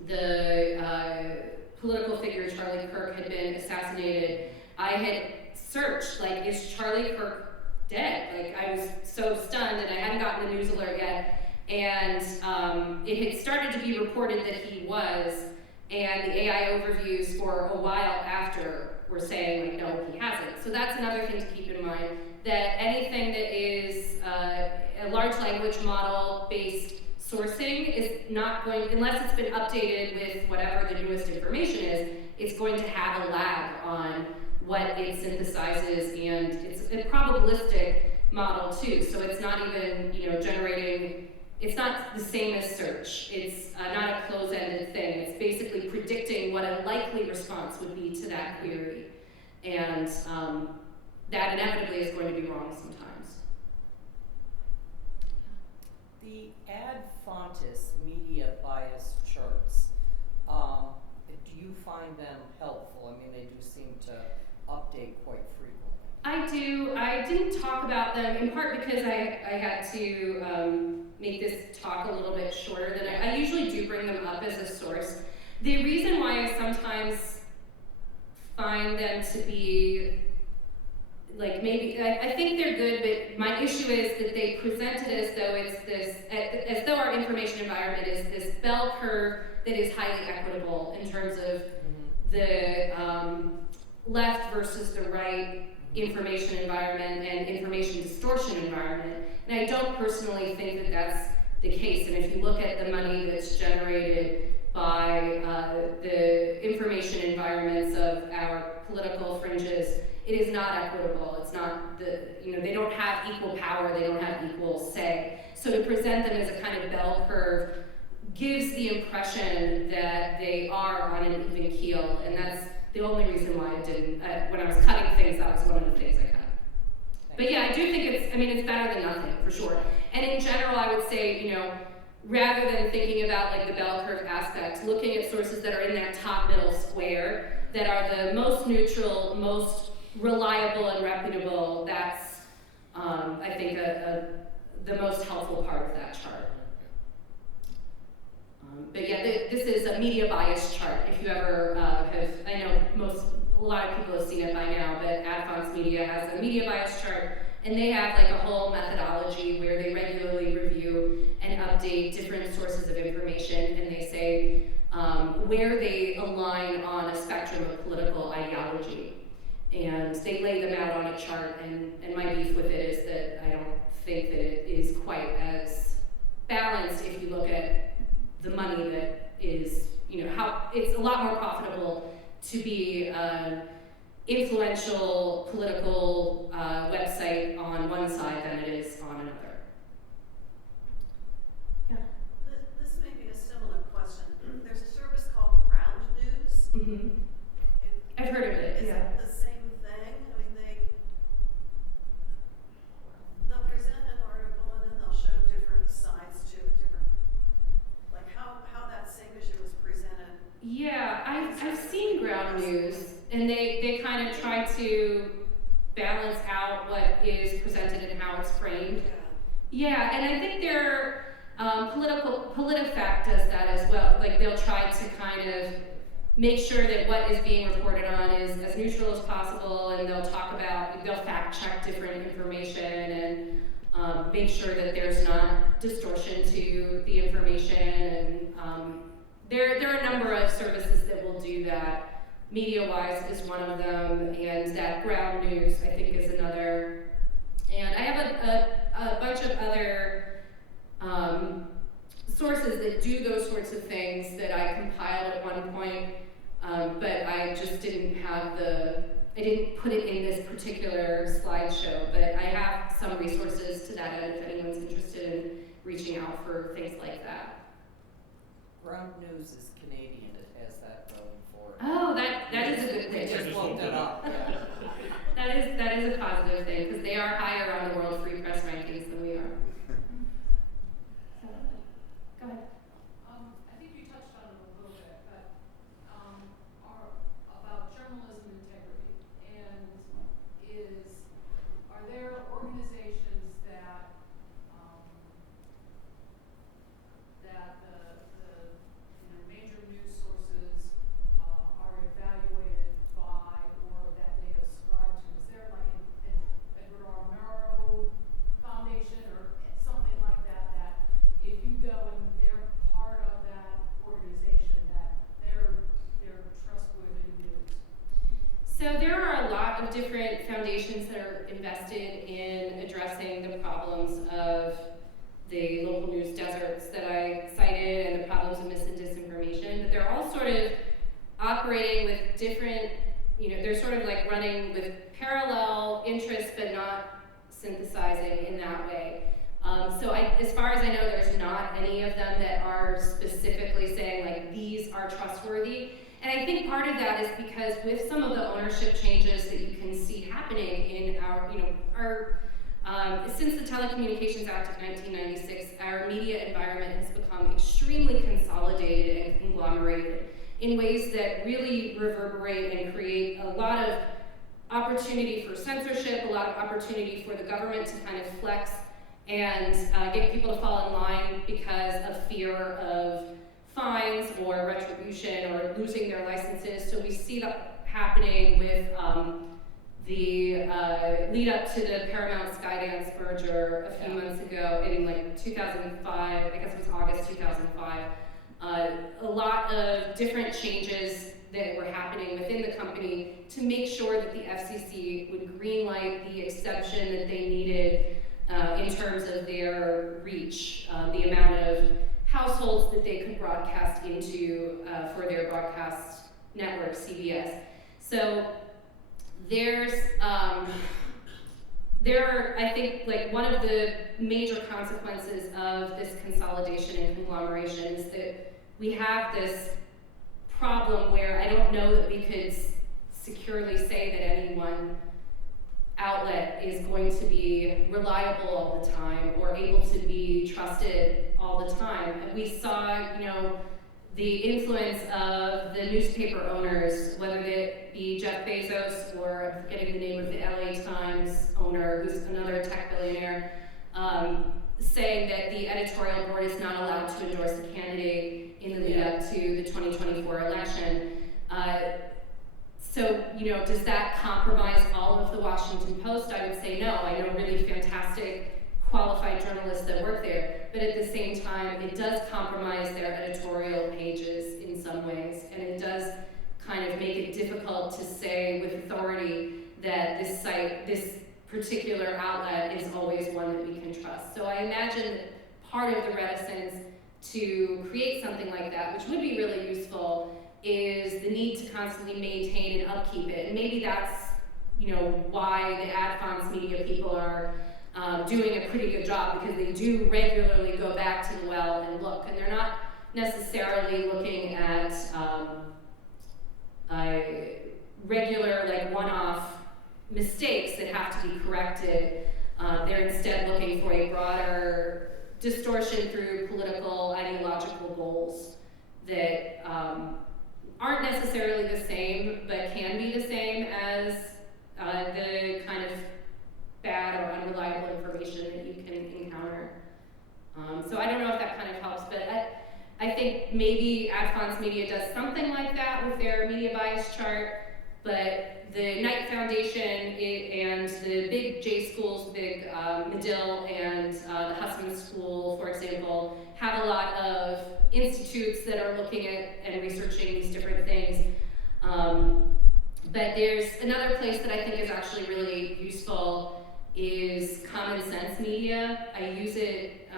the political figure Charlie Kirk had been assassinated, I had searched, like, is Charlie Kirk dead? Like, I was so stunned and I hadn't gotten the news alert yet. And it had started to be reported that he was, and the AI overviews for a while after were saying, like, no, he hasn't. So that's another thing to keep in mind, that anything that is a large language model based sourcing is not going, unless it's been updated with whatever the newest information is, it's going to have a lag on what it synthesizes, and it's a probabilistic model too, so it's not even, you know, generating, it's not the same as search. It's not a close-ended thing. It's basically predicting what a likely response would be to that query, and that inevitably is going to be wrong sometimes. The ad fontis media bias charts, do you find them helpful? I mean, they do seem to update quite frequently. I do. I didn't talk about them in part because I had to make this talk a little bit shorter than I usually do bring them up as a source. The reason why I sometimes find them to be, like, maybe, I think they're good, but my issue is that they present it as though it's this, as though our information environment is this bell curve that is highly equitable in terms of the left versus the right information environment and information distortion environment. And I don't personally think that that's the case. And if you look at the money that's generated by the information environments of our political fringes, it is not equitable. It's not they don't have equal power, they don't have equal say. So to present them as a kind of bell curve gives the impression that they are on an even keel, and that's the only reason why I didn't, when I was cutting things, that was one of the things I cut. But yeah, I do think it's better than nothing, for sure. And in general, I would say, rather than thinking about like the bell curve aspect, looking at sources that are in that top middle square, that are the most neutral, most reliable and reputable, that's, I think, the most helpful part of that chart. But yeah, this is a media bias chart. If you ever I know a lot of people have seen it by now, but AdFox Media has a media bias chart, and they have like a whole methodology where they regularly review and update different sources of information, and they say where they align on a spectrum of political ideology. And they lay them out on a chart, and my beef with it is that I don't think that it is quite as balanced if you look at the money that is, how it's a lot more profitable to be an influential political website on one side than it is on another. Yeah. This may be a similar question. There's a service called Ground News. Mm-hmm. I've heard of it. Is Yeah. it the same thing? I mean, they'll present an article and then they'll show different sides to it, like how that same issue was presented. Yeah, I've seen Ground News, and they kind of try to balance out what is presented and how it's framed. Yeah, and I think their PolitiFact does that as well. Like they'll try to kind of make sure that what is being reported on is as neutral as possible, and they'll fact check different information and make sure that there's not distortion to the information. And there are a number of services that will do that. MediaWise is one of them, and that Ground News I think is another. And I have a bunch of other sources that do those sorts of things that I compiled at one point, but I just didn't put it in this particular slideshow, but I have some resources to that end if anyone's interested in reaching out for things like that. Ground News is Canadian, it has that going for it. Oh, that is a good They thing. just looked it up, yeah. That is a positive thing, because they are higher on the World Free Press rankings than we are. So, go ahead. I think you touched on it a little bit, but about journalism integrity, and are there organizations that the major news sources are evaluated by, or that they ascribe to? Is there like an Edward R. Murrow Foundation or something like that, that if you go and they're part of that organization, that they're trustworthy news? So there are a lot of different foundations that are invested in addressing the problems of the local news deserts that I cited and the problems of mis and disinformation, but they're all sort of operating with different, they're sort of like running with parallel interests but not synthesizing in that way. So as far as I know, there's not any of them that are specifically saying like these are trustworthy. And I think part of that is because with some of the ownership changes that you can see happening in since the Telecommunications Act of 1996, our media environment has become extremely consolidated and conglomerated in ways that really reverberate and create a lot of opportunity for censorship, a lot of opportunity for the government to kind of flex and get people to fall in line because of fear of fines or retribution or losing their licenses. So we see that happening with the lead up to the Paramount Skydance merger a few months ago in like 2005, I guess it was August 2005. A lot of different changes that were happening within the company to make sure that the FCC would greenlight the exception that they needed in terms of their reach, the amount of households that they could broadcast into for their broadcast network, CBS. So there are, I think, like one of the major consequences of this consolidation and conglomeration is that we have this problem where I don't know that we could securely say that any one outlet is going to be reliable all the time or able to be trusted all the time. And we saw, the influence of the newspaper owners, whether it be Jeff Bezos or I'm forgetting the name of the LA Times owner, who's another tech billionaire, saying that the editorial board is not allowed to endorse a candidate in the lead up to the 2024 election. So, does that compromise all of the Washington Post? I would say no. I know really fantastic, qualified journalists that work there, but at the same time, it does compromise their editorial pages in in some ways, and it does kind of make it difficult to say with authority that this site, this particular outlet is always one that we can trust. So I imagine that part of the reticence to create something like that, which would be really useful, is the need to constantly maintain and upkeep it. And maybe that's, you know, why the ad fonts media people are doing a pretty good job, because they do regularly go back to the well and look, and they're not necessarily looking at regular, like, one-off mistakes that have to be corrected. They're instead looking for a broader distortion through political, ideological goals that aren't necessarily the same, but can be the same as the kind of bad or unreliable information that you can encounter. So I don't know if that kind of helps, but I think maybe Ad Fonts Media does something like that with their media bias chart, but the Knight Foundation and the big J schools, big Medill and the Hussman School, for example, have a lot of institutes that are looking at and researching these different things. But there's another place that I think is actually really useful is Common Sense Media. I use it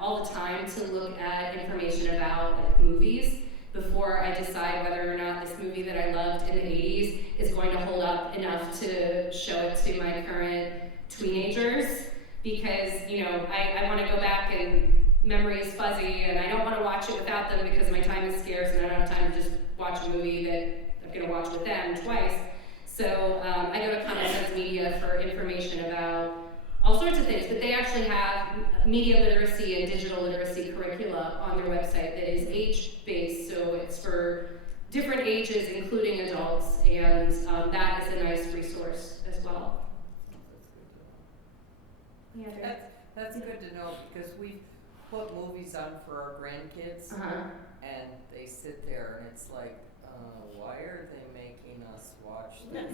all the time to look at information about, like, movies before I decide whether or not this movie that I loved in the 80s is going to hold up enough to show it to my current teenagers, because, you know, I want to go back and memory is fuzzy, and I don't want to watch it without them because my time is scarce and I don't have time to just watch a movie that I'm going to watch with them twice. So I go to Common Sense Media for information about all sorts of things, but they actually have media literacy and digital literacy curricula on their website that is age-based, so it's for different ages, including adults, and that is a nice resource as well. Yeah, That's good to know, because we put movies on for our grandkids, and they sit there and it's like, why are they making us watch this?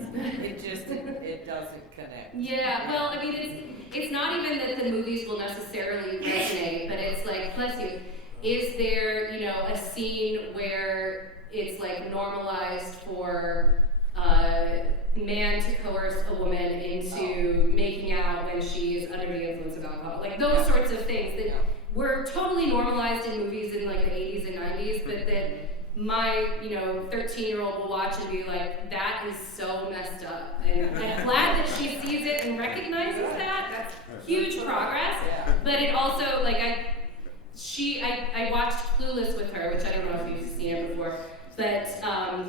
It doesn't connect. Yeah, well, I mean, it's not even that the movies will necessarily resonate, but it's like, bless you, is there, you know, a scene where it's like normalized for a man to coerce a woman into making out when she's under the influence of alcohol? Like those sorts of things that were totally normalized in movies in like the 80s and 90s, but that my, you know, 13-year-old will watch and be like, that is so messed up. And I'm glad that she sees it and recognizes that. That's huge progress. But it also, like, I watched Clueless with her, which I don't know if you've seen it before, but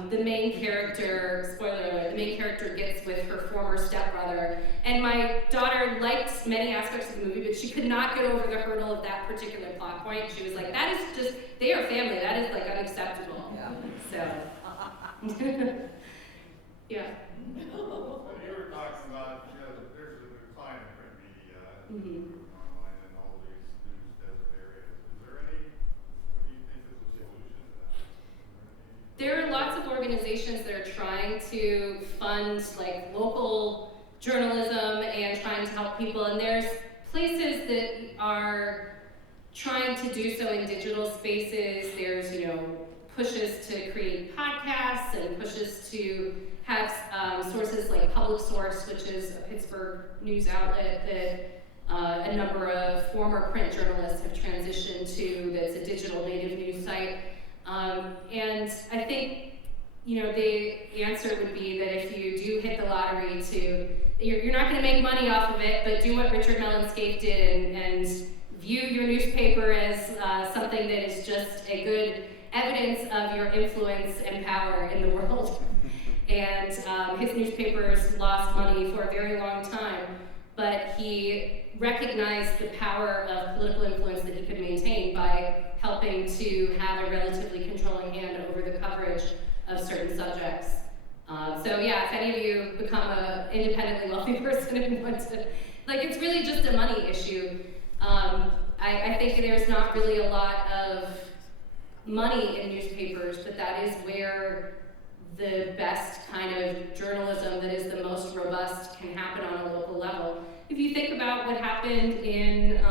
the main character, spoiler alert, the main character gets with her former stepbrother, and my daughter liked many aspects of the movie, but she could not get over the hurdle of that particular plot point. She was like, that is just, they are family, that is like unacceptable. So, yeah. Well, you were talking about, you know, there's a decline in print media online in all these news desert areas. Is there any, what do you think is the solution to that? There are lots of organizations that are trying to fund like local journalism and trying to help people, and there's places that are trying to do so in digital spaces. There's, you know, pushes to create podcasts and pushes to have sources like Public Source, which is a Pittsburgh news outlet that a number of former print journalists have transitioned to, that's a digital native news site. And I think, you know, the answer would be that if you do hit the lottery you're not going to make money off of it, but do what Richard Mellon Scaife did and view your newspaper as something that is just a good evidence of your influence and power in the world. And his newspapers lost money for a very long time, but he recognized the power of political influence that he could maintain by helping to have a relatively controlling hand over the coverage of certain subjects. So yeah, if any of you become an independently wealthy person and want to, like, it's really just a money issue. I think there's not really a lot of money in newspapers, but that is where the best kind of journalism that is the most robust can happen on a local level. If you think about what happened in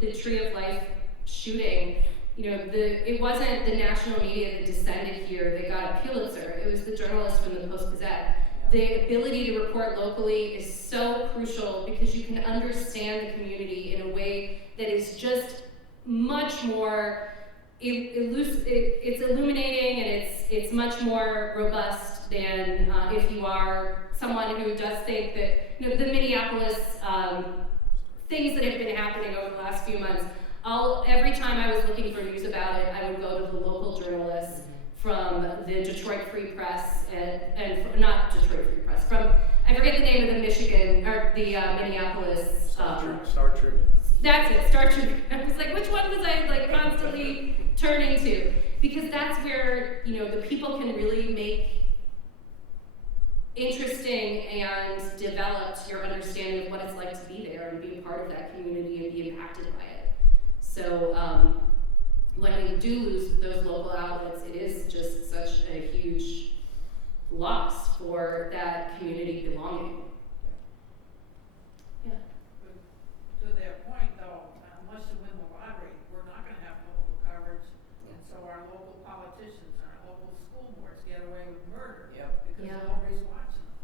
the Tree of Life shooting, it wasn't the national media that descended here that got a Pulitzer. It was the journalists from the Post-Gazette. The ability to report locally is so crucial because you can understand the community in a way that is just much more, it's illuminating, and it's much more robust than if you are someone who does think that, the Minneapolis things that have been happening over the last few months. Every time I was looking for news about it, I would go to the local journalists from the Detroit Free Press, and not Detroit Free Press, from, I forget the name of the Michigan, or the Minneapolis. Star Tribune. That's it, Star Tribune. I was like, which one was I constantly turning to? Because that's where, the people can really make interesting and develop your understanding of what it's like to be there and be a part of that community and be impacted by it. So when we do lose those local outlets, it is just such a huge loss for that community belonging. Yeah. To their point though, unless you win the lottery, we're not gonna have local coverage. And so our local politicians, our local school boards get away with murder. Yep. Because Yeah. nobody's watching them.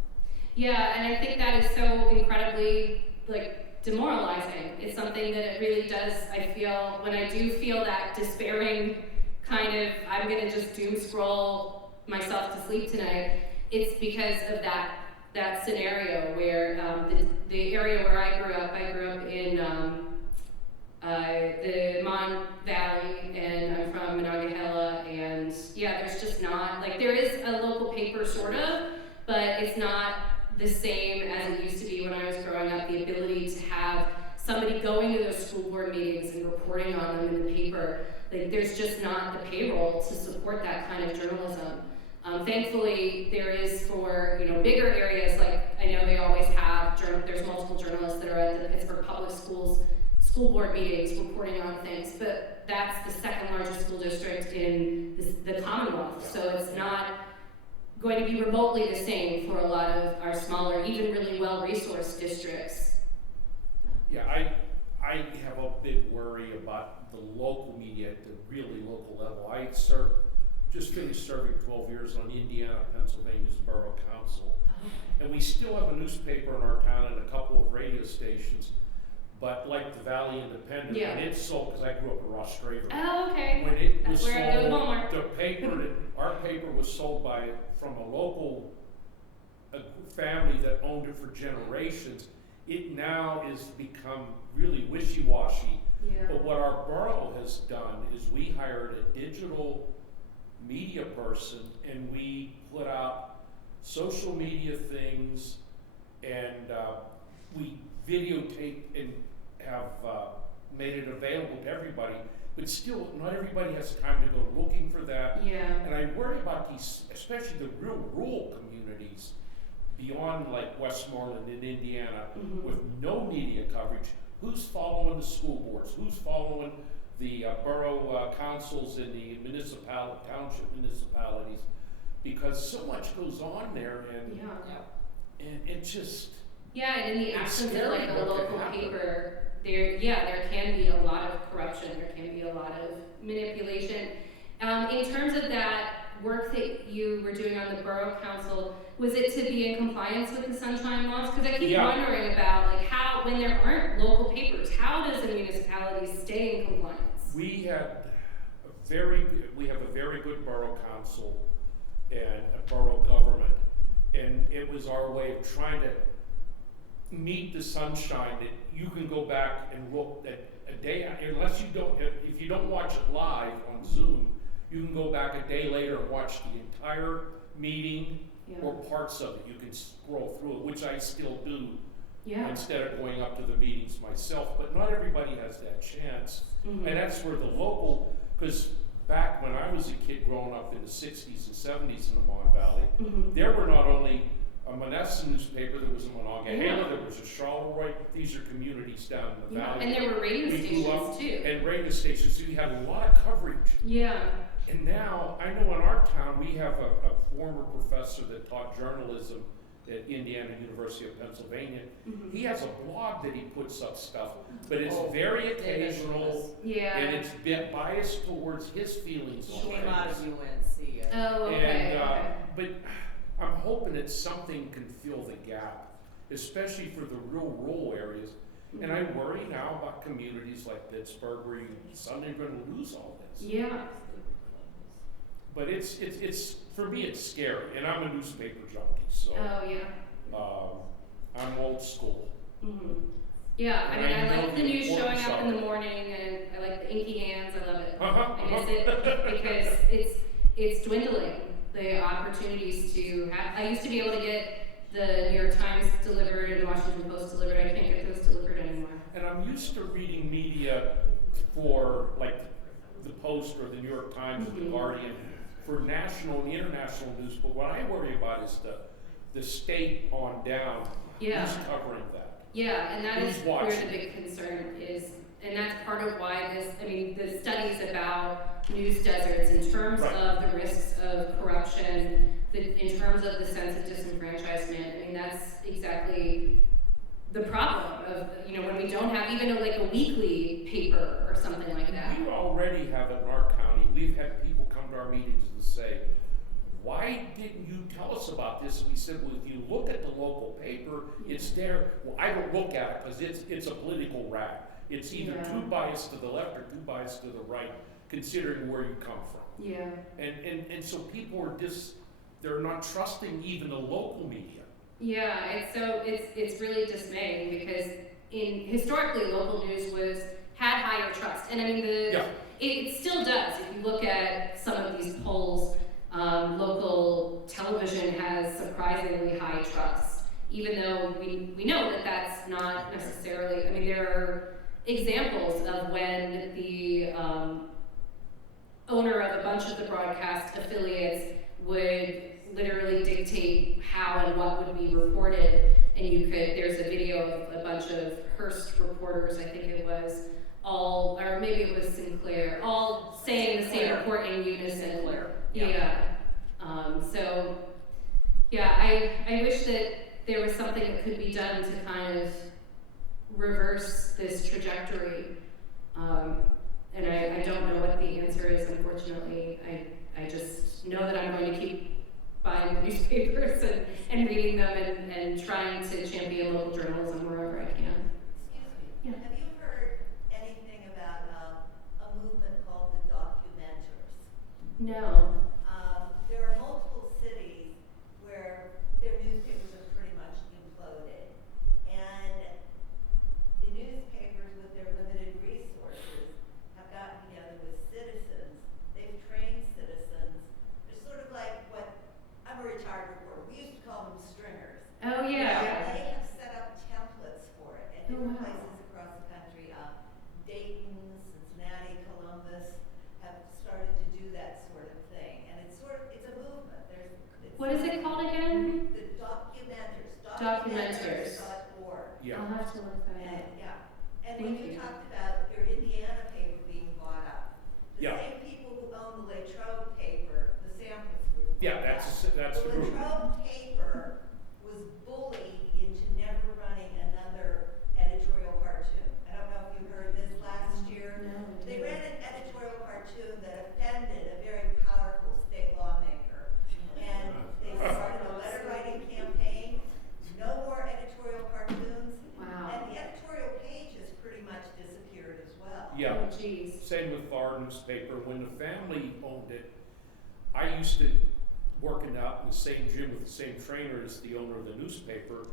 Yeah, and I think that is so incredibly, demoralizing. It's something that it really does, I feel, when I do feel that despairing kind of, I'm gonna just doom scroll myself to sleep tonight, it's because of that scenario where the area where I grew up in the Mon Valley, and I'm from Monongahela, and yeah, there's just not, there is a local paper sort of, but it's not the same as it used to be when I was growing up. The ability to have somebody going to those school board meetings and reporting on them in the paper, there's just not the payroll to support that kind of journalism. Thankfully, there is for bigger areas, I know they always have, there's multiple journalists that are at the Pittsburgh Public Schools school board meetings reporting on things, but that's the second largest school district in the Commonwealth, so it's not going to be remotely the same for a lot of our smaller, even really well-resourced districts. Yeah, I have a big worry about the local media at the really local level. I just finished serving 12 years on Indiana, Pennsylvania's Borough Council. And we still have a newspaper in our town and a couple of radio stations, but like the Valley Independent, Yeah. when it sold, because I grew up in Ross Draver. Oh, okay. When it That's was where I go to sold, Walmart. our paper was sold from a local family that owned it for generations. It now is become really wishy-washy. Yeah. But what our borough has done is we hired a digital media person, and we put out social media things, and we videotape and have made it available to everybody. But still, not everybody has time to go looking for that. Yeah. And I worry about these, especially the real rural communities beyond Westmoreland in Indiana, with no media coverage. Who's following the school boards? Who's following the borough councils in the township municipalities? Because so much goes on there, and it just. Yeah, and in the It's absence of scary a what local could happen. paper, there can be a lot of corruption, there can be a lot of manipulation. In terms of that work that you were doing on the borough council, was it to be in compliance with the sunshine laws? Because I keep wondering about how, when there aren't local papers, how does a municipality stay in compliance? We have a very good borough council and a borough government, and it was our way of trying to meet the sunshine that you can go back and look at a day, if you don't watch it live on Zoom, you can go back a day later and watch the entire meeting or parts of it. You can scroll through it, which I still do instead of going up to the meetings myself, but not everybody has that chance. And that's where the local, because back when I was a kid growing up in the 60s and 70s in the Mon Valley, there were not only a Monessen newspaper, there was a Monongahela, there was a Charleroi. These are communities down in the valley. And there were radio We grew up, stations too. and radio stations, so you had a lot of coverage. Yeah. And now, I know in our town, we have a former professor that taught journalism at Indiana University of Pennsylvania. Mhm. He has a blog that he puts up stuff, but it's Oh, very David occasional, Yeah. and it's biased towards his feelings on He came out of things. UNC. Oh, okay, And, okay. but I'm hoping that something can fill the gap, especially for the real rural areas. And I worry now about communities like Pittsburgh where you suddenly are gonna lose all this. Yeah. But it's, for me, it's scary, and I'm a newspaper junkie, so, Oh, yeah. I'm old school. Mhm. Yeah, I And mean, I I know like the the news showing importance up of in the it. morning, and I like the inky hands. I love it. Uh-huh, I miss uh-huh. it because it's dwindling. The opportunities to have. I used to be able to get the New York Times delivered and the Washington Post delivered. I can't get those delivered anymore. And I'm used to reading media for, like, the Post or the New York Times or the Mhm. Guardian for national and international news, but what I worry about is the state on down. Yeah. Who's covering that? Yeah, and that is Who's where watching? the big concern is, and that's part of why the studies about news deserts in terms Right. of the risks of corruption, in terms of the sense of disenfranchisement, I mean, that's exactly the problem of, when we don't have even a weekly paper or something like that. We already have it in our county. We've had people come to our meetings and say, why didn't you tell us about this? And we said, well, if you look at the local paper, it's there. Well, I don't look at it because it's a political rag. It's either Yeah. too biased to the left or too biased to the right, considering where you come from. Yeah. And so people are they're not trusting even the local media. Yeah, it's really dismaying because historically local news had higher trust, and I mean Yeah. it still does. If you look at some of these polls, local television has surprisingly high trust, even though we know that that's not necessarily. I mean, there are examples of when the owner of a bunch of the broadcast affiliates would literally dictate how and what would be reported, and there's a video of a bunch of Hearst reporters, I think it was, or maybe it was Sinclair, all saying the same Sinclair. report in unison. Sinclair, Yeah. yeah. So, yeah, I wish that there was something that could be done to kind of reverse this trajectory. And I don't know what the answer is, unfortunately. I just know that I'm going to keep buying the newspapers and reading them and trying to champion local journalism wherever I can. Excuse me. Yeah. Have you heard anything about a movement called the Documenters? No. There are multiple cities where their newspapers have pretty much imploded, and the newspapers, with their limited resources, have gotten together with citizens. They've trained citizens. They're sort of like I'm a retired reporter. We used to call them stringers. Oh, yeah. They have set up templates for it at different wow. places across the country. Dayton, Cincinnati, Columbus have started to do that sort of thing, and it's a movement. What is it called again? The Documenters. Documenters. Documenters.org. Yeah. I'll have to look that And, up. yeah, and Thank when you you. talked about your Indiana paper being bought up, the Yeah. same people who own the Latrobe paper, the Samples Group. Yeah, that's the The group. Latrobe paper was bullied into never running another editorial cartoon. I don't know if you heard this last year. No, I They didn't. ran an editorial cartoon that offended a very powerful state lawmaker. And they started a letter writing campaign, no more editorial cartoons. Wow. And the editorial page has pretty much disappeared as well. Yeah. Oh, geez. Same with our newspaper. When the family owned it, I used to working out in the same gym with the same trainer as the owner of the newspaper,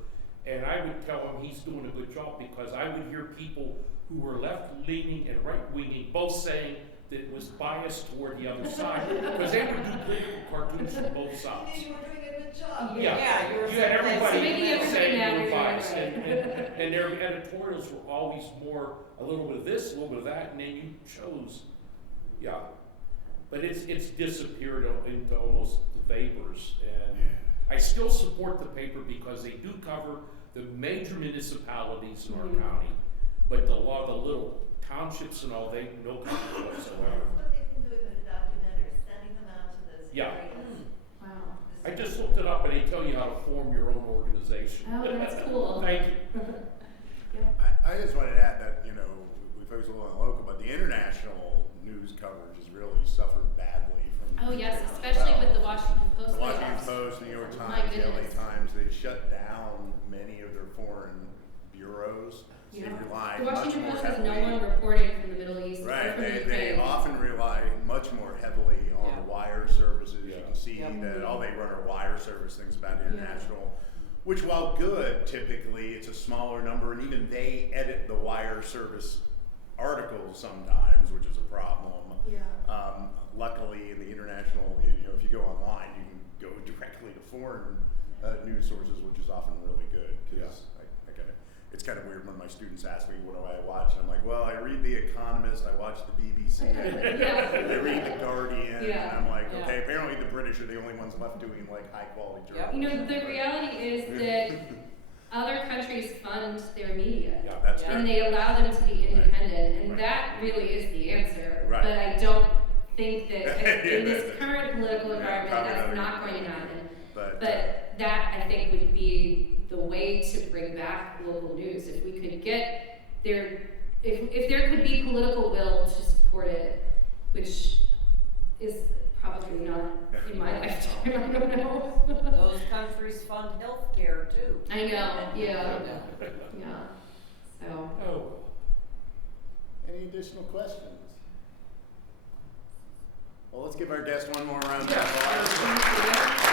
and I would tell him he's doing a good job because I would hear people who were left-leaning and right-winging both saying that it was biased toward the other side because they would do political cartoons from both You sides. knew you were doing a good job. Yeah, you were You had everybody So maybe everybody saying now they were is biased, right. and their editorials were always more a little bit of this, a little bit of that, and then you chose, yeah. But it's disappeared into almost the vapors, and I still support the paper because they do cover the major municipalities in our Mhm. county, but a lot of the little townships and all, they no coverage whatsoever. That's what they've been doing with the Documenters, sending them out to those Yeah. areas. Wow. I I just looked it up and they tell you how to form your own organization. Oh, that's cool. Thank you. I just wanted to add that, you know, we focus a little on local, but the international news coverage has really suffered badly from. Oh, yes, as especially well. with the Washington Post. The Washington layoffs. Post, New York My Times, the LA goodness. Times, they shut down many of their foreign bureaus. They Yeah. rely The much Washington more Post has no heavily. one reporting from the Middle East or Right, from they Ukraine. often rely much more heavily on Yeah. the wire services. You Yeah. can see Yep. that all they run are wire service things about Yeah. international, which while good, typically it's a smaller number, and even they edit the wire service articles sometimes, which is a problem. Yeah. Luckily, in the international, you know, if you go online, you can go directly to foreign news sources, which is often really good. Because it's kind of weird when my students ask me, what do I watch? And I'm like, well, I read The Economist, I watch the BBC, Yeah. I read The Guardian, Yeah. and I'm like, Yeah. okay, apparently the British are the only ones left doing like high quality Yep. journalism. You know, the reality is that other countries fund their media. Yeah, that's Yeah. true. And they allow them to be independent, and Right. that really is the answer. Right. But I don't think that in this Yeah. current political Yeah, environment, probably that's not not gonna going to happen. But, But that, I think, would be the way to bring back local news. If we could get there, if there could be political will to support it, which is probably not in my lifetime, I don't know. Those countries fund healthcare too. I know, yeah, Yeah. yeah. So, Oh. any additional questions? Well, let's give our guest one more round of Yeah. applause. Thank you.